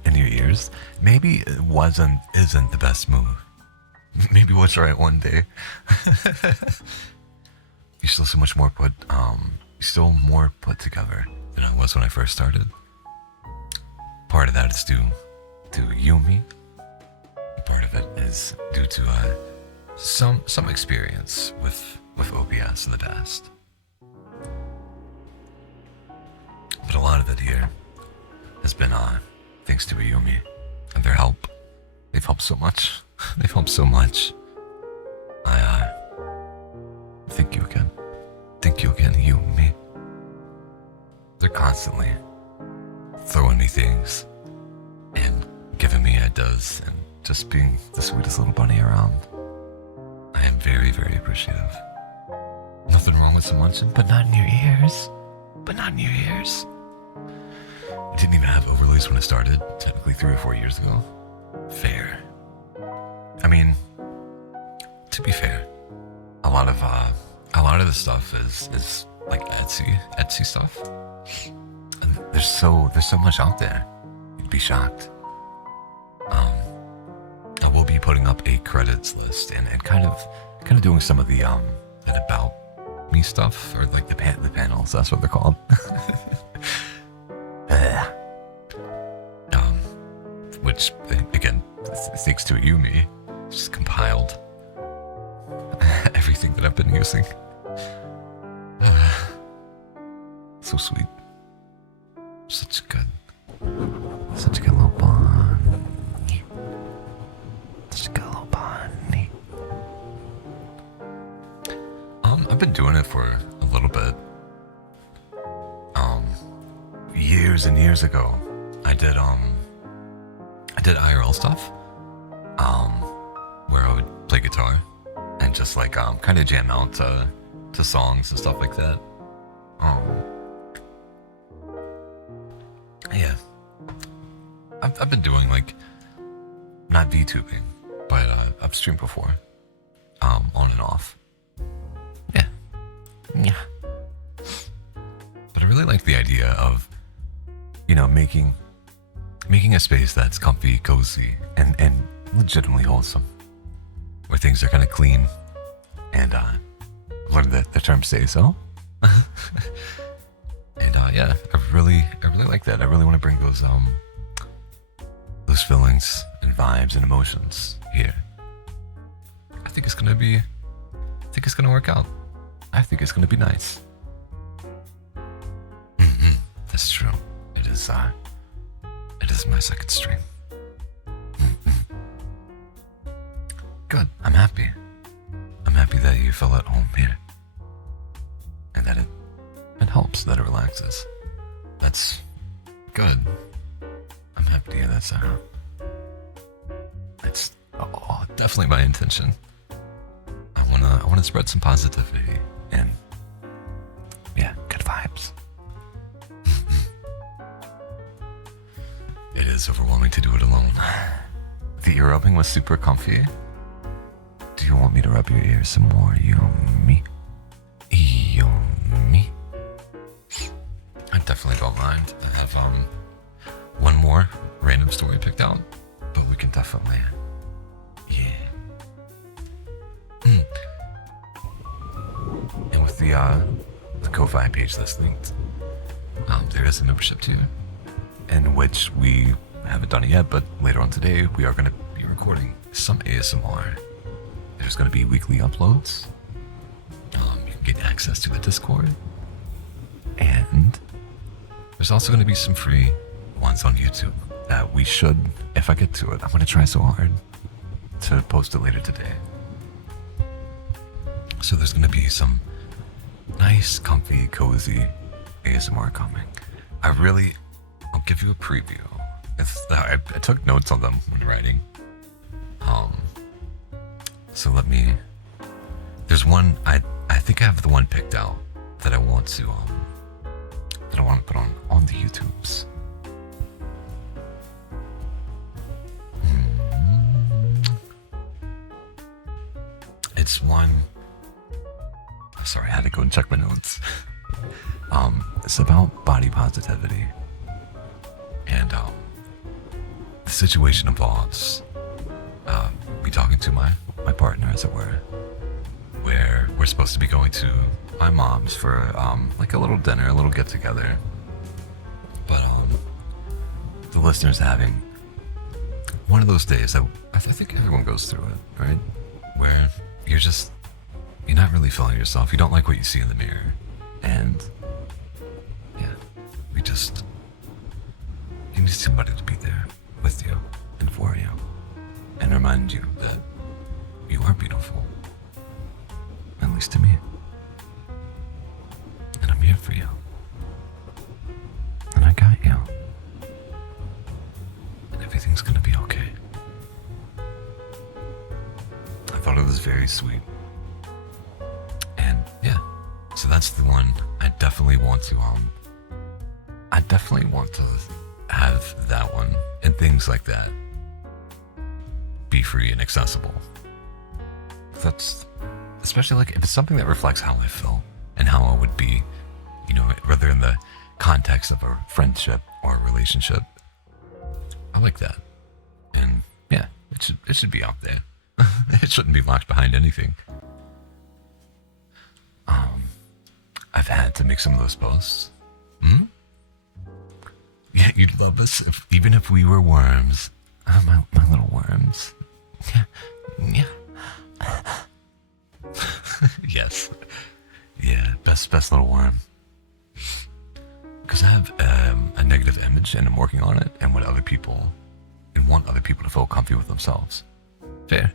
in your ears maybe it isn't the best move. Maybe we'll try it one day. You're still so much more put together than I was when I first started. Part of that is due to Yumi. Part of it is due to some experience with OBS in the past. But a lot of it here has been thanks to Yumi and their help. They've helped so much. They've helped so much. I thank you again. Thank you again, Yumi. They're constantly throwing me things and giving me ideas and just being the sweetest little bunny around. I am very, very appreciative. Nothing wrong with some munching, but not in your ears. But not in your ears. I didn't even have overlays when I started, technically 3 or 4 years ago. Fair. I mean, to be fair, a lot of the stuff is like Etsy stuff. And there's so much out there. You'd be shocked. I will be putting up a credits list and kind of doing some of the an about me stuff, or like the panels. That's what they're called. Which again, thanks to Yumi, just compiled everything that I've been using. So sweet. Such a good little bunny. Such a good little bunny. I've been doing it for a little bit. Years and years ago, I did IRL stuff. Where I would play guitar and just like kind of jam out to songs and stuff like that. Yeah, I've been doing like not VTubing, but I've streamed before, on and off. Yeah. But I really like the idea of, making a space that's comfy, cozy, and legitimately wholesome, where things are kind of clean, and learned the term "say so." And yeah, I really like that. I really want to bring those feelings and vibes and emotions here. I think it's gonna work out. I think it's gonna be nice. That's true. It is my second stream. Good. I'm happy I'm happy that you feel at home here. And that it helps, that it relaxes. That's good. I'm happy to hear that, Sarah. It's definitely my intention. I wanna spread some positivity and yeah, good vibes. It is overwhelming to do it alone. The ear rubbing was super comfy. Do you want me to rub your ears some more, me? Me? I definitely don't mind. I have one more random story picked out, but we can definitely, yeah. And with the Ko-Fi page that's linked, there is a membership too, in which we haven't done it yet, but later on today we are going to be recording some ASMR. There's going to be weekly uploads. You can get access to the Discord, and there's also going to be some free ones on YouTube that we should, if I get to it, I'm going to try so hard to post it later today. So there's going to be some nice, comfy, cozy ASMR coming. I'll give you a preview. I took notes on them when writing. So there's one, I think I have the one picked out that I want to put on the YouTubes. It's one, sorry, I had to go and check my notes. It's about body positivity. And the situation involves me talking to my partner, as it were, where we're supposed to be going to my mom's for like a little dinner, a little get together. But the listener's having one of those days that I think everyone goes through it, right? Where you're not really feeling yourself. You don't like what you see in the mirror. And yeah, you need somebody to be there with you and for you and remind you that you are beautiful, at least to me. And I'm here for you. And I got you. And everything's gonna be okay. I thought it was very sweet. And yeah, so that's the one I definitely want to have that one and things like that be free and accessible. That's especially like if it's something that reflects how I feel and how I would be, whether in the context of a friendship or a relationship. I like that. And yeah, it should be out there. It shouldn't be locked behind anything. I've had to make some of those posts. Yeah, you'd love us even if we were worms. My little worms. Yeah. Yes. Yeah, best little worm. Because I have a negative image and I'm working on it and want other people to feel comfy with themselves. Fair.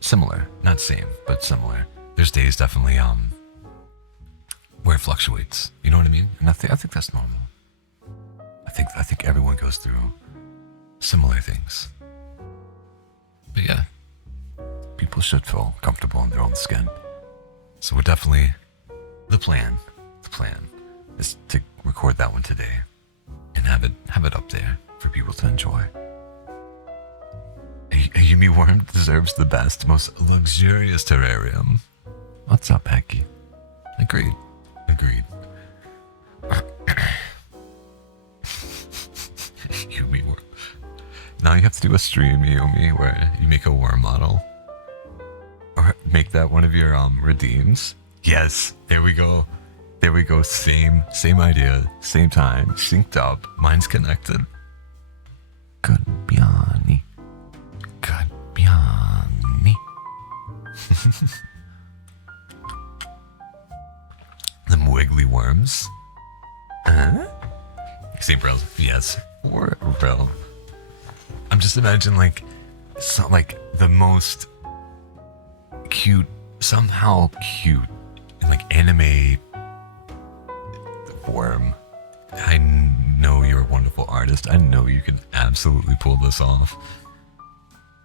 Similar. Not same, but similar. There's days definitely where it fluctuates. You know what I mean? And I think that's normal. I think everyone goes through similar things. But yeah, people should feel comfortable in their own skin. So we're definitely the plan is to record that one today and have it up there for people to enjoy. A Yumi worm deserves the best, most luxurious terrarium. What's up, Becky? Agreed. Yumi worm. Now you have to do a stream, Yumi, where you make a worm model. Or make that one of your redeems. Yes, there we go. Same idea, same time, synced up. Mine's connected. Good Biani. The wiggly worms. Same bros. Yes. Or bro. I'm just imagining like the most cute, somehow cute, in like anime form. I know you're a wonderful artist. I know you can absolutely pull this off.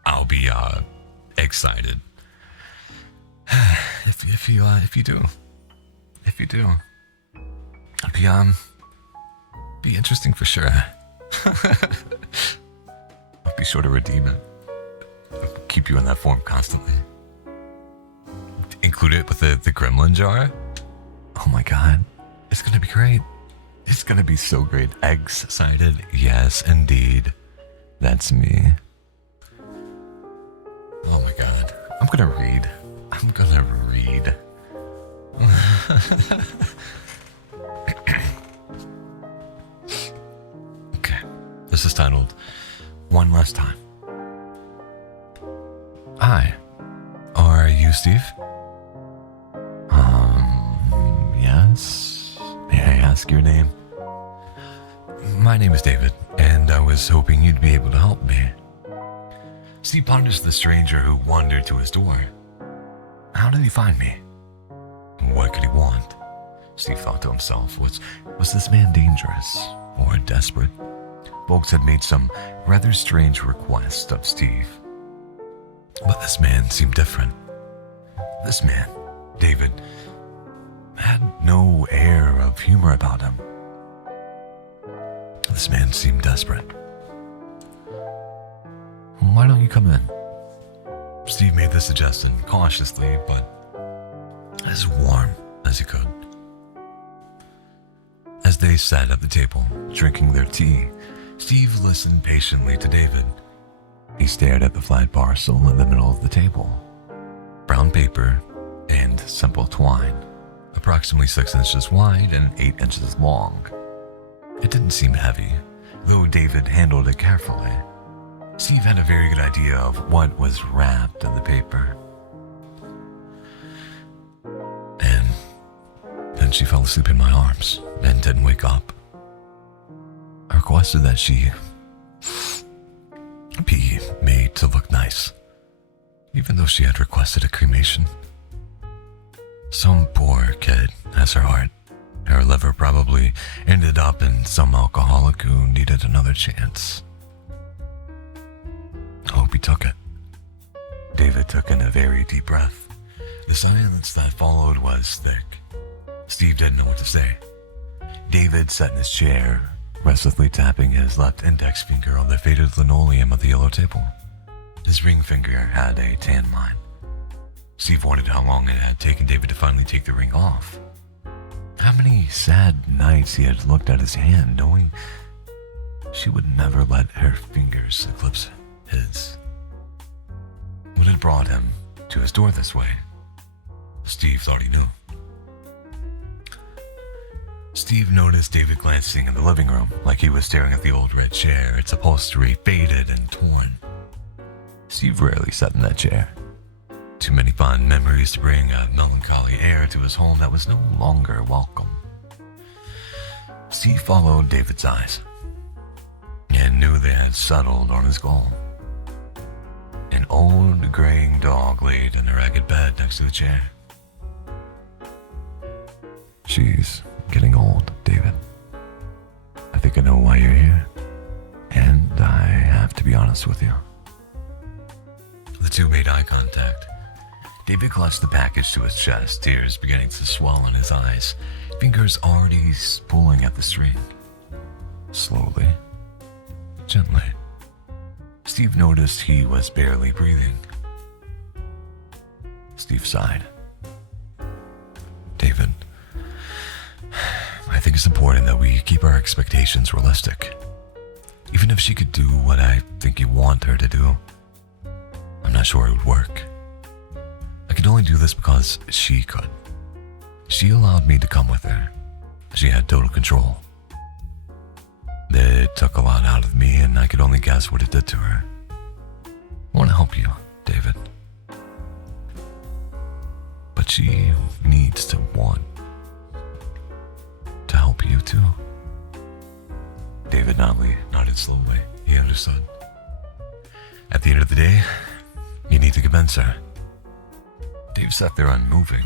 I'll be excited if you do. It'll be interesting for sure. I'll be sure to redeem it. I'll keep you in that form constantly. Include it with the gremlin jar. Oh my god, it's gonna be great. It's gonna be so great. Excited? Yes, indeed. That's me. Oh my god. I'm gonna read. Okay. This is titled One Last Time. Hi. Are you Steve? Yes. May I ask your name? My name is David, and I was hoping you'd be able to help me. Steve ponders the stranger who wandered to his door. How did he find me? What could he want? Steve thought to himself. Was this man dangerous or desperate? Folks had made some rather strange requests of Steve. But this man seemed different. This man, David, had no air of humor about him. This man seemed desperate. Why don't you come in? Steve made the suggestion cautiously, but as warm as he could. As they sat at the table, drinking their tea, Steve listened patiently to David. He stared at the flat parcel in the middle of the table. Brown paper and simple twine, approximately 6 inches wide and 8 inches long. It didn't seem heavy, though David handled it carefully. Steve had a very good idea of what was wrapped in the paper. And then she fell asleep in my arms and didn't wake up. I requested that she be made to look nice, even though she had requested a cremation. Some poor kid has her heart. Her liver probably ended up in some alcoholic who needed another chance. I hope he took it. David took in a very deep breath. The silence that followed was thick. Steve didn't know what to say. David sat in his chair, restlessly tapping his left index finger on the faded linoleum of the yellow table. His ring finger had a tan line. Steve wondered how long it had taken David to finally take the ring off. How many sad nights he had looked at his hand, knowing she would never let her fingers eclipse his. What had brought him to his door this way? Steve thought he knew. Steve noticed David glancing in the living room like he was staring at the old red chair, its upholstery faded and torn. Steve rarely sat in that chair. Too many fond memories to bring a melancholy air to his home that was no longer welcome. Steve followed David's eyes and knew they had settled on his goal. An old graying dog laid in a ragged bed next to the chair. She's getting old, David. I think I know why you're here, and I have to be honest with you. The two made eye contact. David clutched the package to his chest, tears beginning to swell in his eyes, fingers already pulling at the string. Slowly, gently. Steve noticed he was barely breathing. Steve sighed. David, I think it's important that we keep our expectations realistic. Even if she could do what I think you want her to do, I'm not sure it would work. I could only do this because she could. She allowed me to come with her. She had total control. It took a lot out of me, and I could only guess what it did to her. I want to help you, David. But she needs to want to help you too. David nodded slowly. He understood. At the end of the day, you need to convince her. Steve sat there unmoving.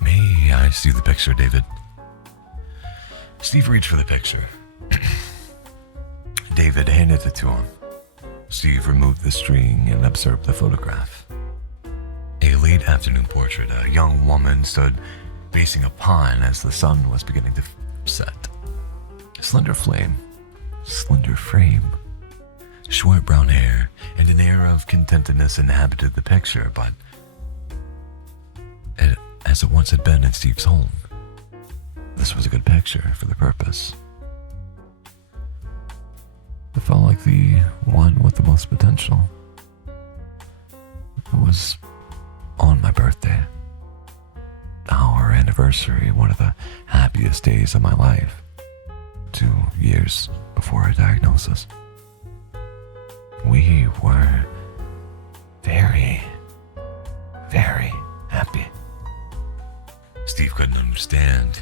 May I see the picture, David? Steve reached for the picture. David handed it to him. Steve removed the string and observed the photograph. A late afternoon portrait. A young woman stood facing a pond as the sun was beginning to set. Slender frame, short brown hair, and an air of contentedness inhabited the picture, but as it once had been in Steve's home, this was a good picture for the purpose. It felt like the one with the most potential. It was on my birthday, our anniversary, one of the happiest days of my life, 2 years before a diagnosis. We were very, very happy. Steve couldn't understand.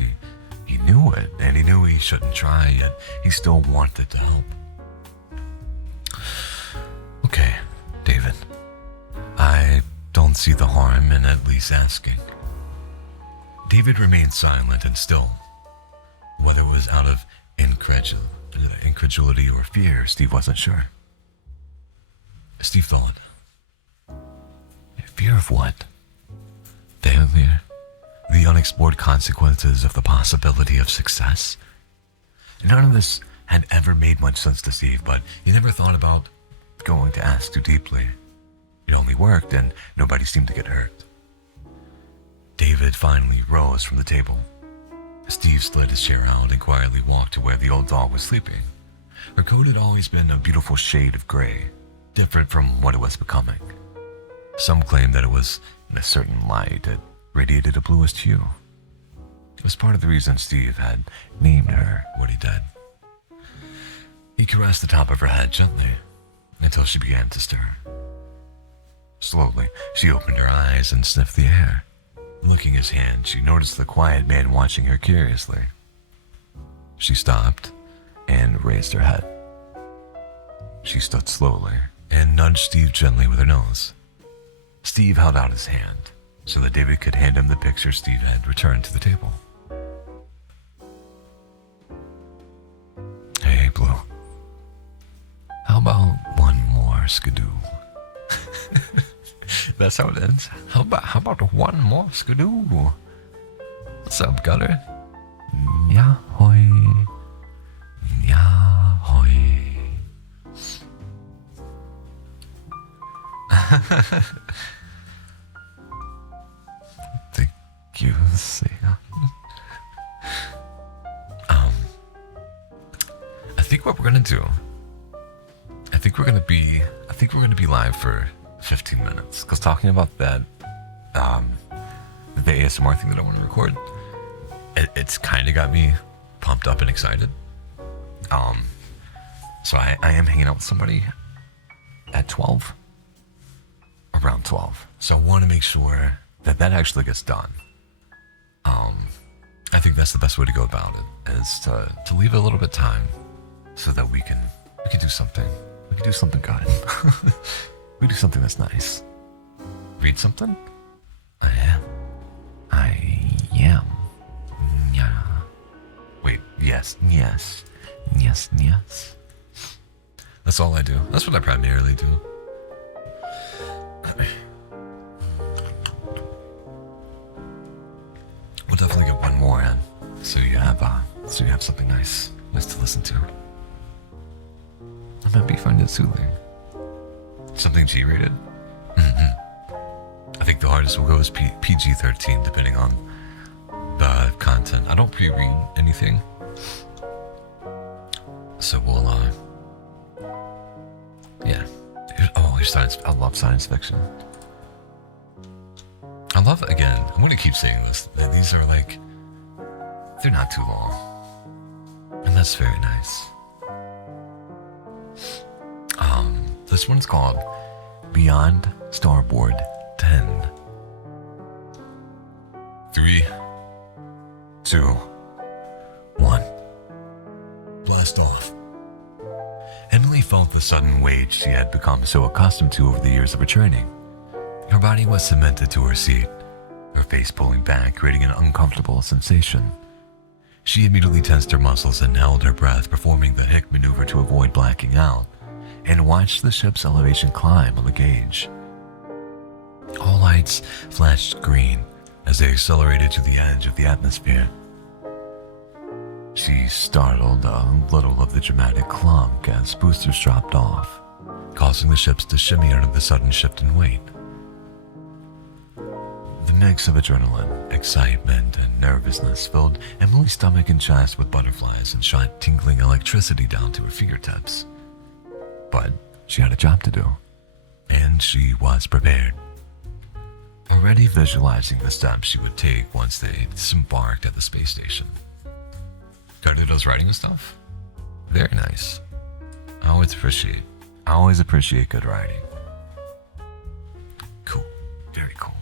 He knew it, and he knew he shouldn't try, yet he still wanted to help. Okay, David, I don't see the harm in at least asking. David remained silent and still. Whether it was out of incredulity or fear, Steve wasn't sure. Steve thought, fear of what? Failure? The unexplored consequences of the possibility of success? None of this had ever made much sense to Steve, but he never thought about going to ask too deeply. It only worked, and nobody seemed to get hurt. David finally rose from the table. Steve slid his chair out and quietly walked to where the old doll was sleeping. Her coat had always been a beautiful shade of gray, different from what it was becoming. Some claimed that it was in a certain light that radiated a bluest hue. It was part of the reason Steve had named her what he did. He caressed the top of her head gently until she began to stir. Slowly, she opened her eyes and sniffed the air. Looking at his hand, she noticed the quiet man watching her curiously. She stopped and raised her head. She stood slowly and nudged Steve gently with her nose. Steve held out his hand so that David could hand him the picture Steve had returned to the table. Hey, Blue. How about one more skidoo? That's how it ends. How about one more skidoo? What's up, Gutter? Yahoy. Yahoy. Thank you, Sia. I think what we're gonna do. I think we're gonna be live for 15 minutes. Because talking about that, the ASMR thing that I want to record, it's kind of got me pumped up and excited. So I am hanging out with somebody at 12. Around 12. So I want to make sure that actually gets done. I think that's the best way to go about it, is to leave a little bit of time so that we can do something. We can do something good. We do something that's nice. Read something? I am. Yeah. Wait, yes. That's all I do. That's what I primarily do. We'll definitely get one more in, so you have something nice to listen to. I might be finding it soothing. Something G-rated? I think the hardest will go is PG-13, depending on the content. I don't pre-read anything, so we'll yeah. Here's science. I love science fiction. I love, again, I'm gonna keep saying this, that these are like, they're not too long, and that's very nice. This one's called Beyond Starboard 10. 3, 2, 1. Blast off. Emily felt the sudden weight she had become so accustomed to over the years of her training. Her body was cemented to her seat, her face pulling back, creating an uncomfortable sensation. She immediately tensed her muscles and held her breath, performing the Hick maneuver to avoid blacking out, and watched the ship's elevation climb on the gauge. All lights flashed green as they accelerated to the edge of the atmosphere. She startled a little of the dramatic clunk as boosters dropped off, causing the ships to shimmy under the sudden shift in weight. The mix of adrenaline, excitement, and nervousness filled Emily's stomach and chest with butterflies and shot tingling electricity down to her fingertips. But she had a job to do, and she was prepared. Already visualizing the steps she would take once they disembarked at the space station. Cody does writing and stuff? Very nice. I always appreciate good writing. Cool. Very cool.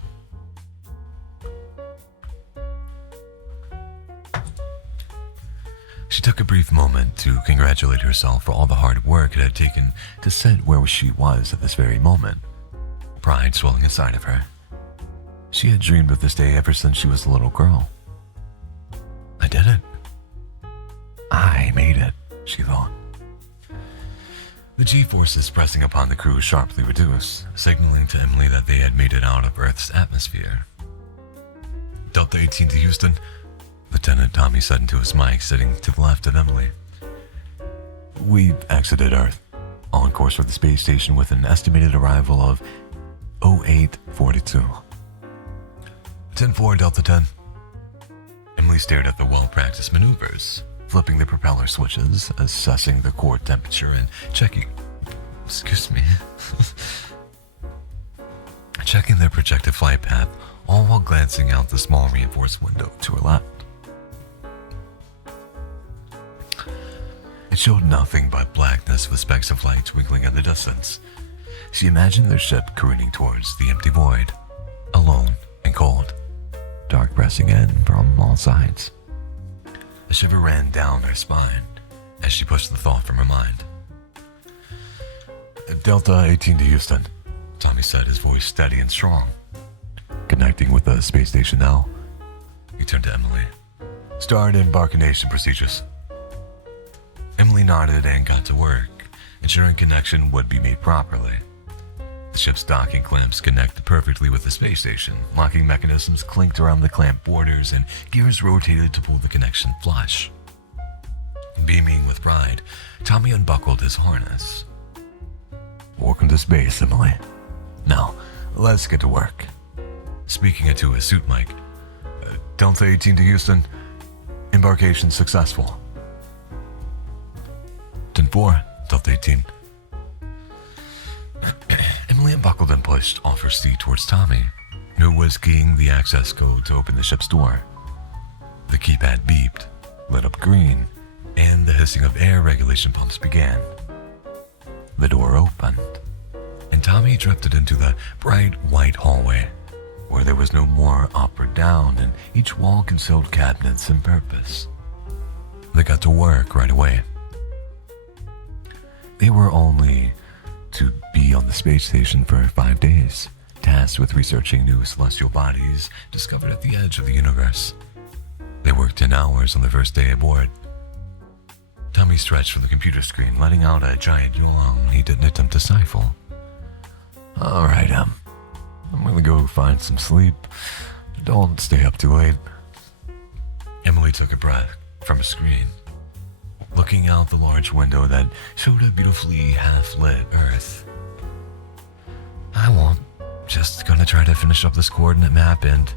She took a brief moment to congratulate herself for all the hard work it had taken to sit where she was at this very moment, pride swelling inside of her. She had dreamed of this day ever since she was a little girl. I did it. I made it, she thought. The G-forces pressing upon the crew sharply reduced, signaling to Emily that they had made it out of Earth's atmosphere. Delta 18 to Houston, Lieutenant Tommy said into his mic, sitting to the left of Emily. We've exited Earth, on course for the space station with an estimated arrival of 0842. 10-4, Delta 10. Emily stared at the well-practiced maneuvers, flipping the propeller switches, assessing the core temperature, and checking their projected flight path, all while glancing out the small reinforced window to her left. It showed nothing but blackness with specks of light twinkling in the distance. She imagined their ship careening towards the empty void, alone and cold, dark pressing in from all sides. A shiver ran down her spine as she pushed the thought from her mind. Delta 18 to Houston, Tommy said, his voice steady and strong. Connecting with the space station now. He turned to Emily. Start embarkation procedures. Emily nodded and got to work, ensuring connection would be made properly. The ship's docking clamps connected perfectly with the space station. Locking mechanisms clinked around the clamp borders and gears rotated to pull the connection flush. Beaming with pride, Tommy unbuckled his harness. Welcome to space, Emily. Now, let's get to work. Speaking into his suit mic, Delta 18 to Houston, embarkation successful. 10-4, Delta 18. Emily unbuckled and pushed off her seat towards Tommy, who was keying the access code to open the ship's door. The keypad beeped, lit up green, and the hissing of air regulation pumps began. The door opened, and Tommy drifted into the bright white hallway, where there was no more up or down, and each wall concealed cabinets and purpose. They got to work right away. They were only to be on the space station for 5 days, tasked with researching new celestial bodies discovered at the edge of the universe. They worked 10 hours on the first day aboard. Tommy stretched from the computer screen, letting out a giant yawn he didn't attempt to stifle. All right, I'm gonna go find some sleep. Don't stay up too late. Emily took a breath from a screen, looking out the large window that showed a beautifully half-lit Earth. I won't. Just gonna try to finish up this coordinate map and...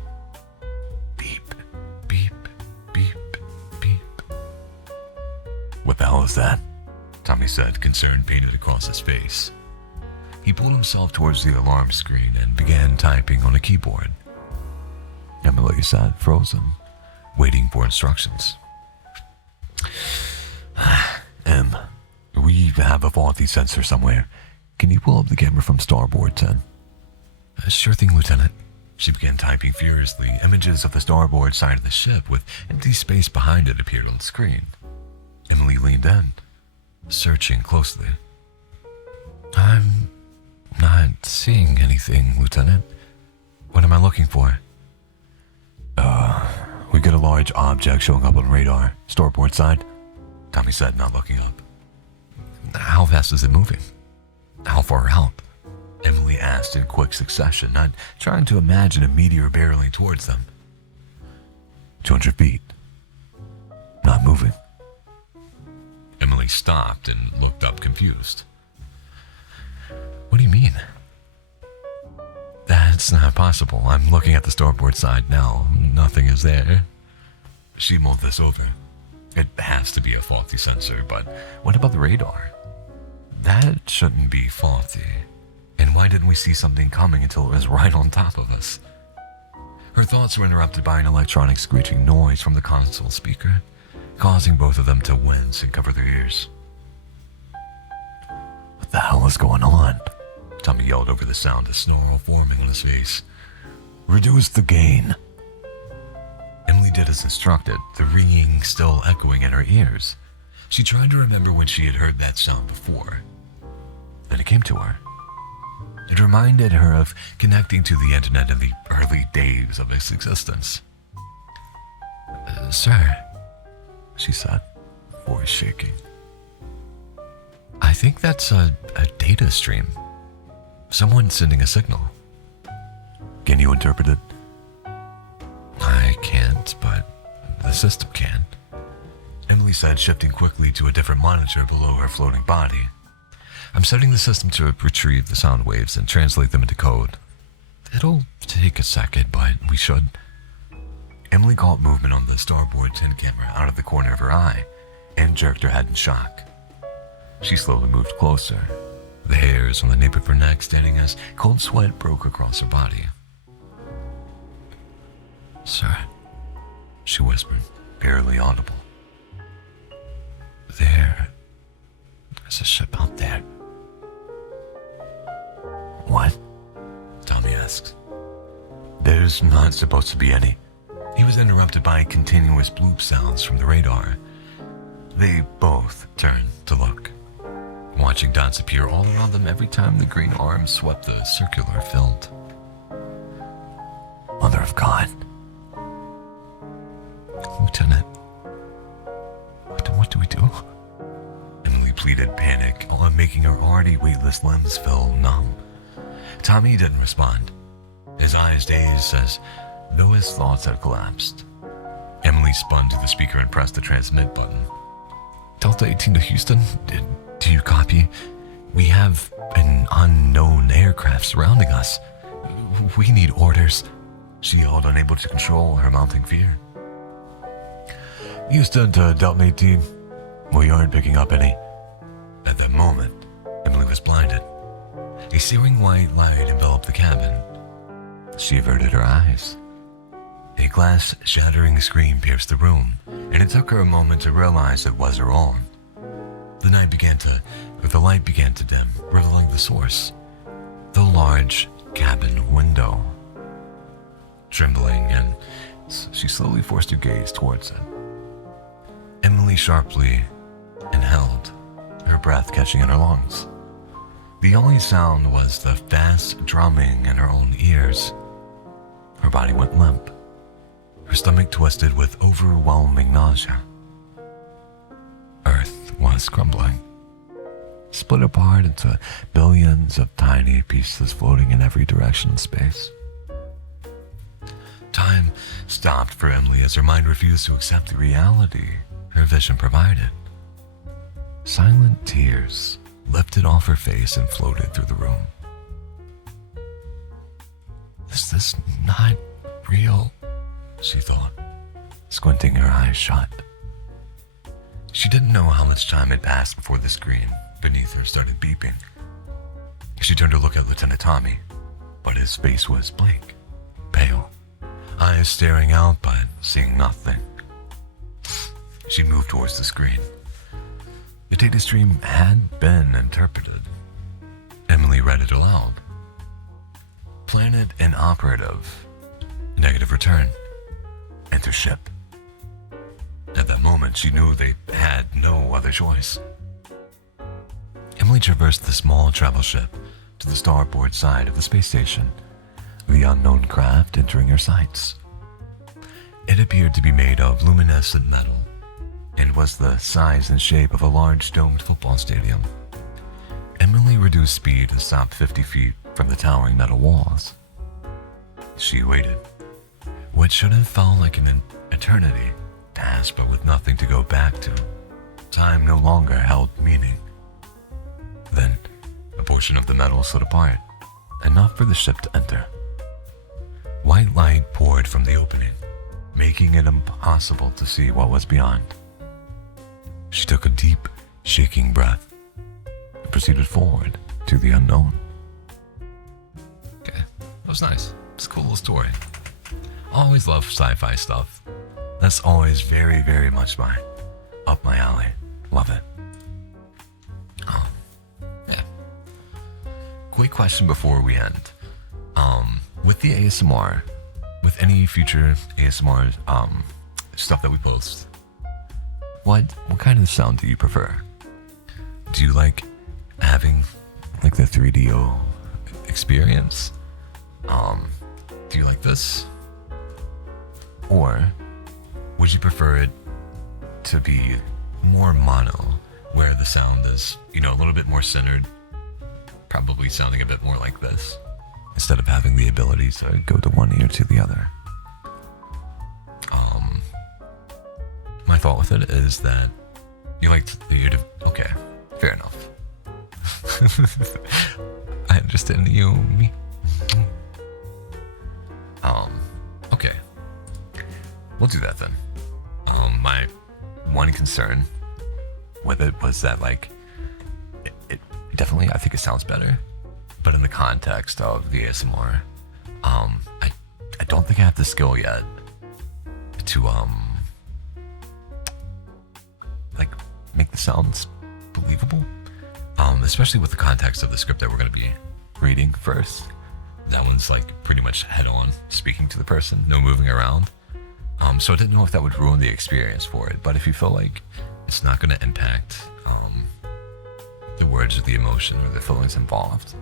Beep, beep, beep, beep. What the hell is that? Tommy said, concern painted across his face. He pulled himself towards the alarm screen and began typing on a keyboard. Emily sat frozen, waiting for instructions. We have a faulty sensor somewhere. Can you pull up the camera from starboard 10? Sure thing, Lieutenant. She began typing furiously. Images of the starboard side of the ship with empty space behind it appeared on the screen. Emily leaned in, searching closely. I'm not seeing anything, Lieutenant. looking for? We get a large object showing up on radar, starboard side, Tommy said, not looking up. How fast is it moving? How far out? Emily asked in quick succession, not trying to imagine a meteor barreling towards them. 200 feet. Not moving. Emily stopped and looked up confused. What do you mean? That's not possible. I'm looking at the starboard side now. Nothing is there. She mulled this over. It has to be a faulty sensor, but what about the radar? That shouldn't be faulty. And why didn't we see something coming until it was right on top of us? Her thoughts were interrupted by an electronic screeching noise from the console speaker, causing both of them to wince and cover their ears. What the hell is going on? Tommy yelled over the sound, a snarl forming on his face. Reduce the gain. Emily did as instructed, the ringing still echoing in her ears. She tried to remember when she had heard that sound before. Then it came to her. It reminded her of connecting to the internet in the early days of its existence. Sir, she said, voice shaking. I think that's a data stream. Someone sending a signal. Can you interpret it? I can't, but the system can. Emily said, shifting quickly to a different monitor below her floating body. I'm setting the system to retrieve the sound waves and translate them into code. It'll take a second, but we should. Emily caught movement on the starboard 10 camera out of the corner of her eye and jerked her head in shock. She slowly moved closer, the hairs on the nape of her neck standing as cold sweat broke across her body. Sir, she whispered, barely audible. There's a ship out there. What? Tommy asked. There's not supposed to be any. He was interrupted by continuous bloop sounds from the radar. They both turned to look, watching dots appear all around them every time the green arm swept the circular field. Mother of God. Lieutenant, what do we do? Emily pleaded, panic on making her already weightless limbs feel numb. Tommy didn't respond, his eyes dazed as though his thoughts had collapsed. Emily spun to the speaker and pressed the transmit button. Delta 18 to Houston, do you copy? We have an unknown aircraft surrounding us. We need orders, she yelled, unable to control her mounting fear. Houston to Delta 18. We aren't picking up any. At that moment, Emily was blinded. A searing white light enveloped the cabin. She averted her eyes. A glass-shattering scream pierced the room, and it took her a moment to realize it was her own. The light began to dim, revealing the source. The large cabin window. Trembling, and she slowly forced her gaze towards it. Emily sharply inhaled, her breath catching in her lungs. The only sound was the fast drumming in her own ears. Her body went limp. Her stomach twisted with overwhelming nausea. Earth was crumbling, split apart into billions of tiny pieces floating in every direction in space. Time stopped for Emily as her mind refused to accept the reality her vision provided. Silent tears lifted off her face and floated through the room. Is this not real? She thought, squinting her eyes shut. She didn't know how much time had passed before the screen beneath her started beeping. She turned to look at Lieutenant Tommy, but his face was blank, pale, eyes staring out but seeing nothing. She moved towards the screen. The data stream had been interpreted. Emily read it aloud. Planet inoperative. Negative return. Enter ship. At that moment, she knew they had no other choice. Emily traversed the small travel ship to the starboard side of the space station, the unknown craft entering her sights. It appeared to be made of luminescent metal and was the size and shape of a large domed football stadium. Emily reduced speed and stopped 50 feet from the towering metal walls. She waited. What should have felt like an eternity passed, but with nothing to go back to. Time no longer held meaning. Then, a portion of the metal slid apart, enough for the ship to enter. White light poured from the opening, making it impossible to see what was beyond. She took a deep, shaking breath and proceeded forward to the unknown. Okay, that was nice. It's a cool little story. I always love sci-fi stuff. That's always very, very much up my alley. Love it. Yeah. Quick question before we end. With the ASMR, with any future ASMR stuff that we post, what kind of sound do you prefer? Do you like having like the 3DO experience? Do you like this? Or would you prefer it to be more mono, where the sound is, a little bit more centered, probably sounding a bit more like this, instead of having the ability to go to one ear to the other? My thought with it is that you like the ear to... Okay, fair enough. I understand you, me. Okay. We'll do that then. My one concern with it was that, like, it definitely, I think it sounds better, but in the context of the ASMR, I don't think I have the skill yet to, like, make the sounds believable, especially with the context of the script that we're going to be reading first. That one's, like, pretty much head-on, speaking to the person, no moving around. So I didn't know if that would ruin the experience for it, but if you feel like it's not going to impact the words or the emotion or the feelings involved,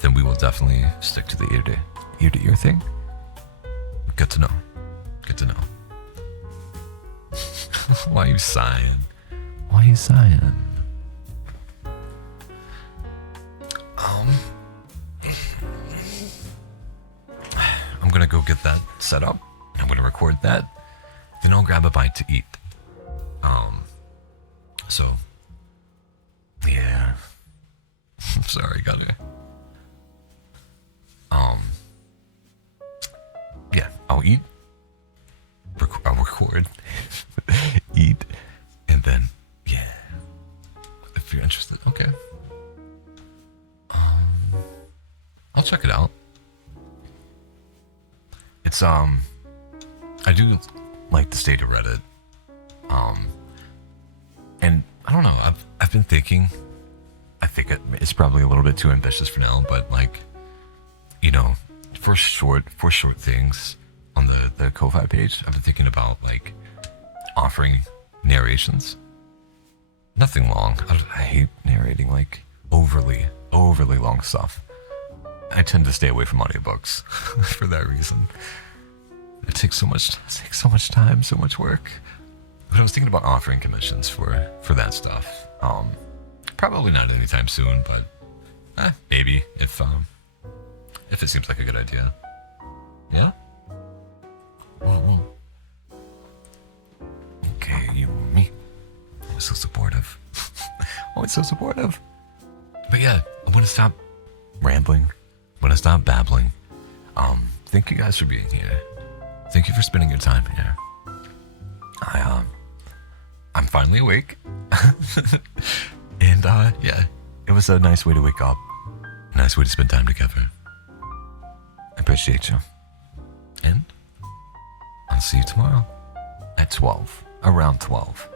then we will definitely stick to the ear-to-ear thing. Good to know. Good to know. Why are you sighing? Why are you sighing? I'm gonna go get that set up. I'm gonna record that. Then I'll grab a bite to eat. So, yeah. I'm sorry, gotta. Yeah, I'll eat. I'll record. Eat. And then, yeah. If you're interested, okay. I'll check it out. It's, I do like the state of Reddit. And I don't know, I've been thinking, I think it's probably a little bit too ambitious for now, but like, for short things on the Ko-Fi page, I've been thinking about like offering narrations. Nothing long. I hate narrating like overly long stuff. I tend to stay away from audiobooks for that reason. It takes so much time, so much work. But I was thinking about offering commissions for that stuff. Probably not anytime soon, but maybe if it seems like a good idea. Yeah? Whoa. Okay, you and me. Always so supportive. Always so supportive. But yeah, I'm gonna stop rambling. I'm gonna stop babbling. Thank you guys for being here. Thank you for spending your time here. I'm finally awake. And yeah, it was a nice way to wake up. A nice way to spend time together. I appreciate you. And I'll see you tomorrow at 12, around 12.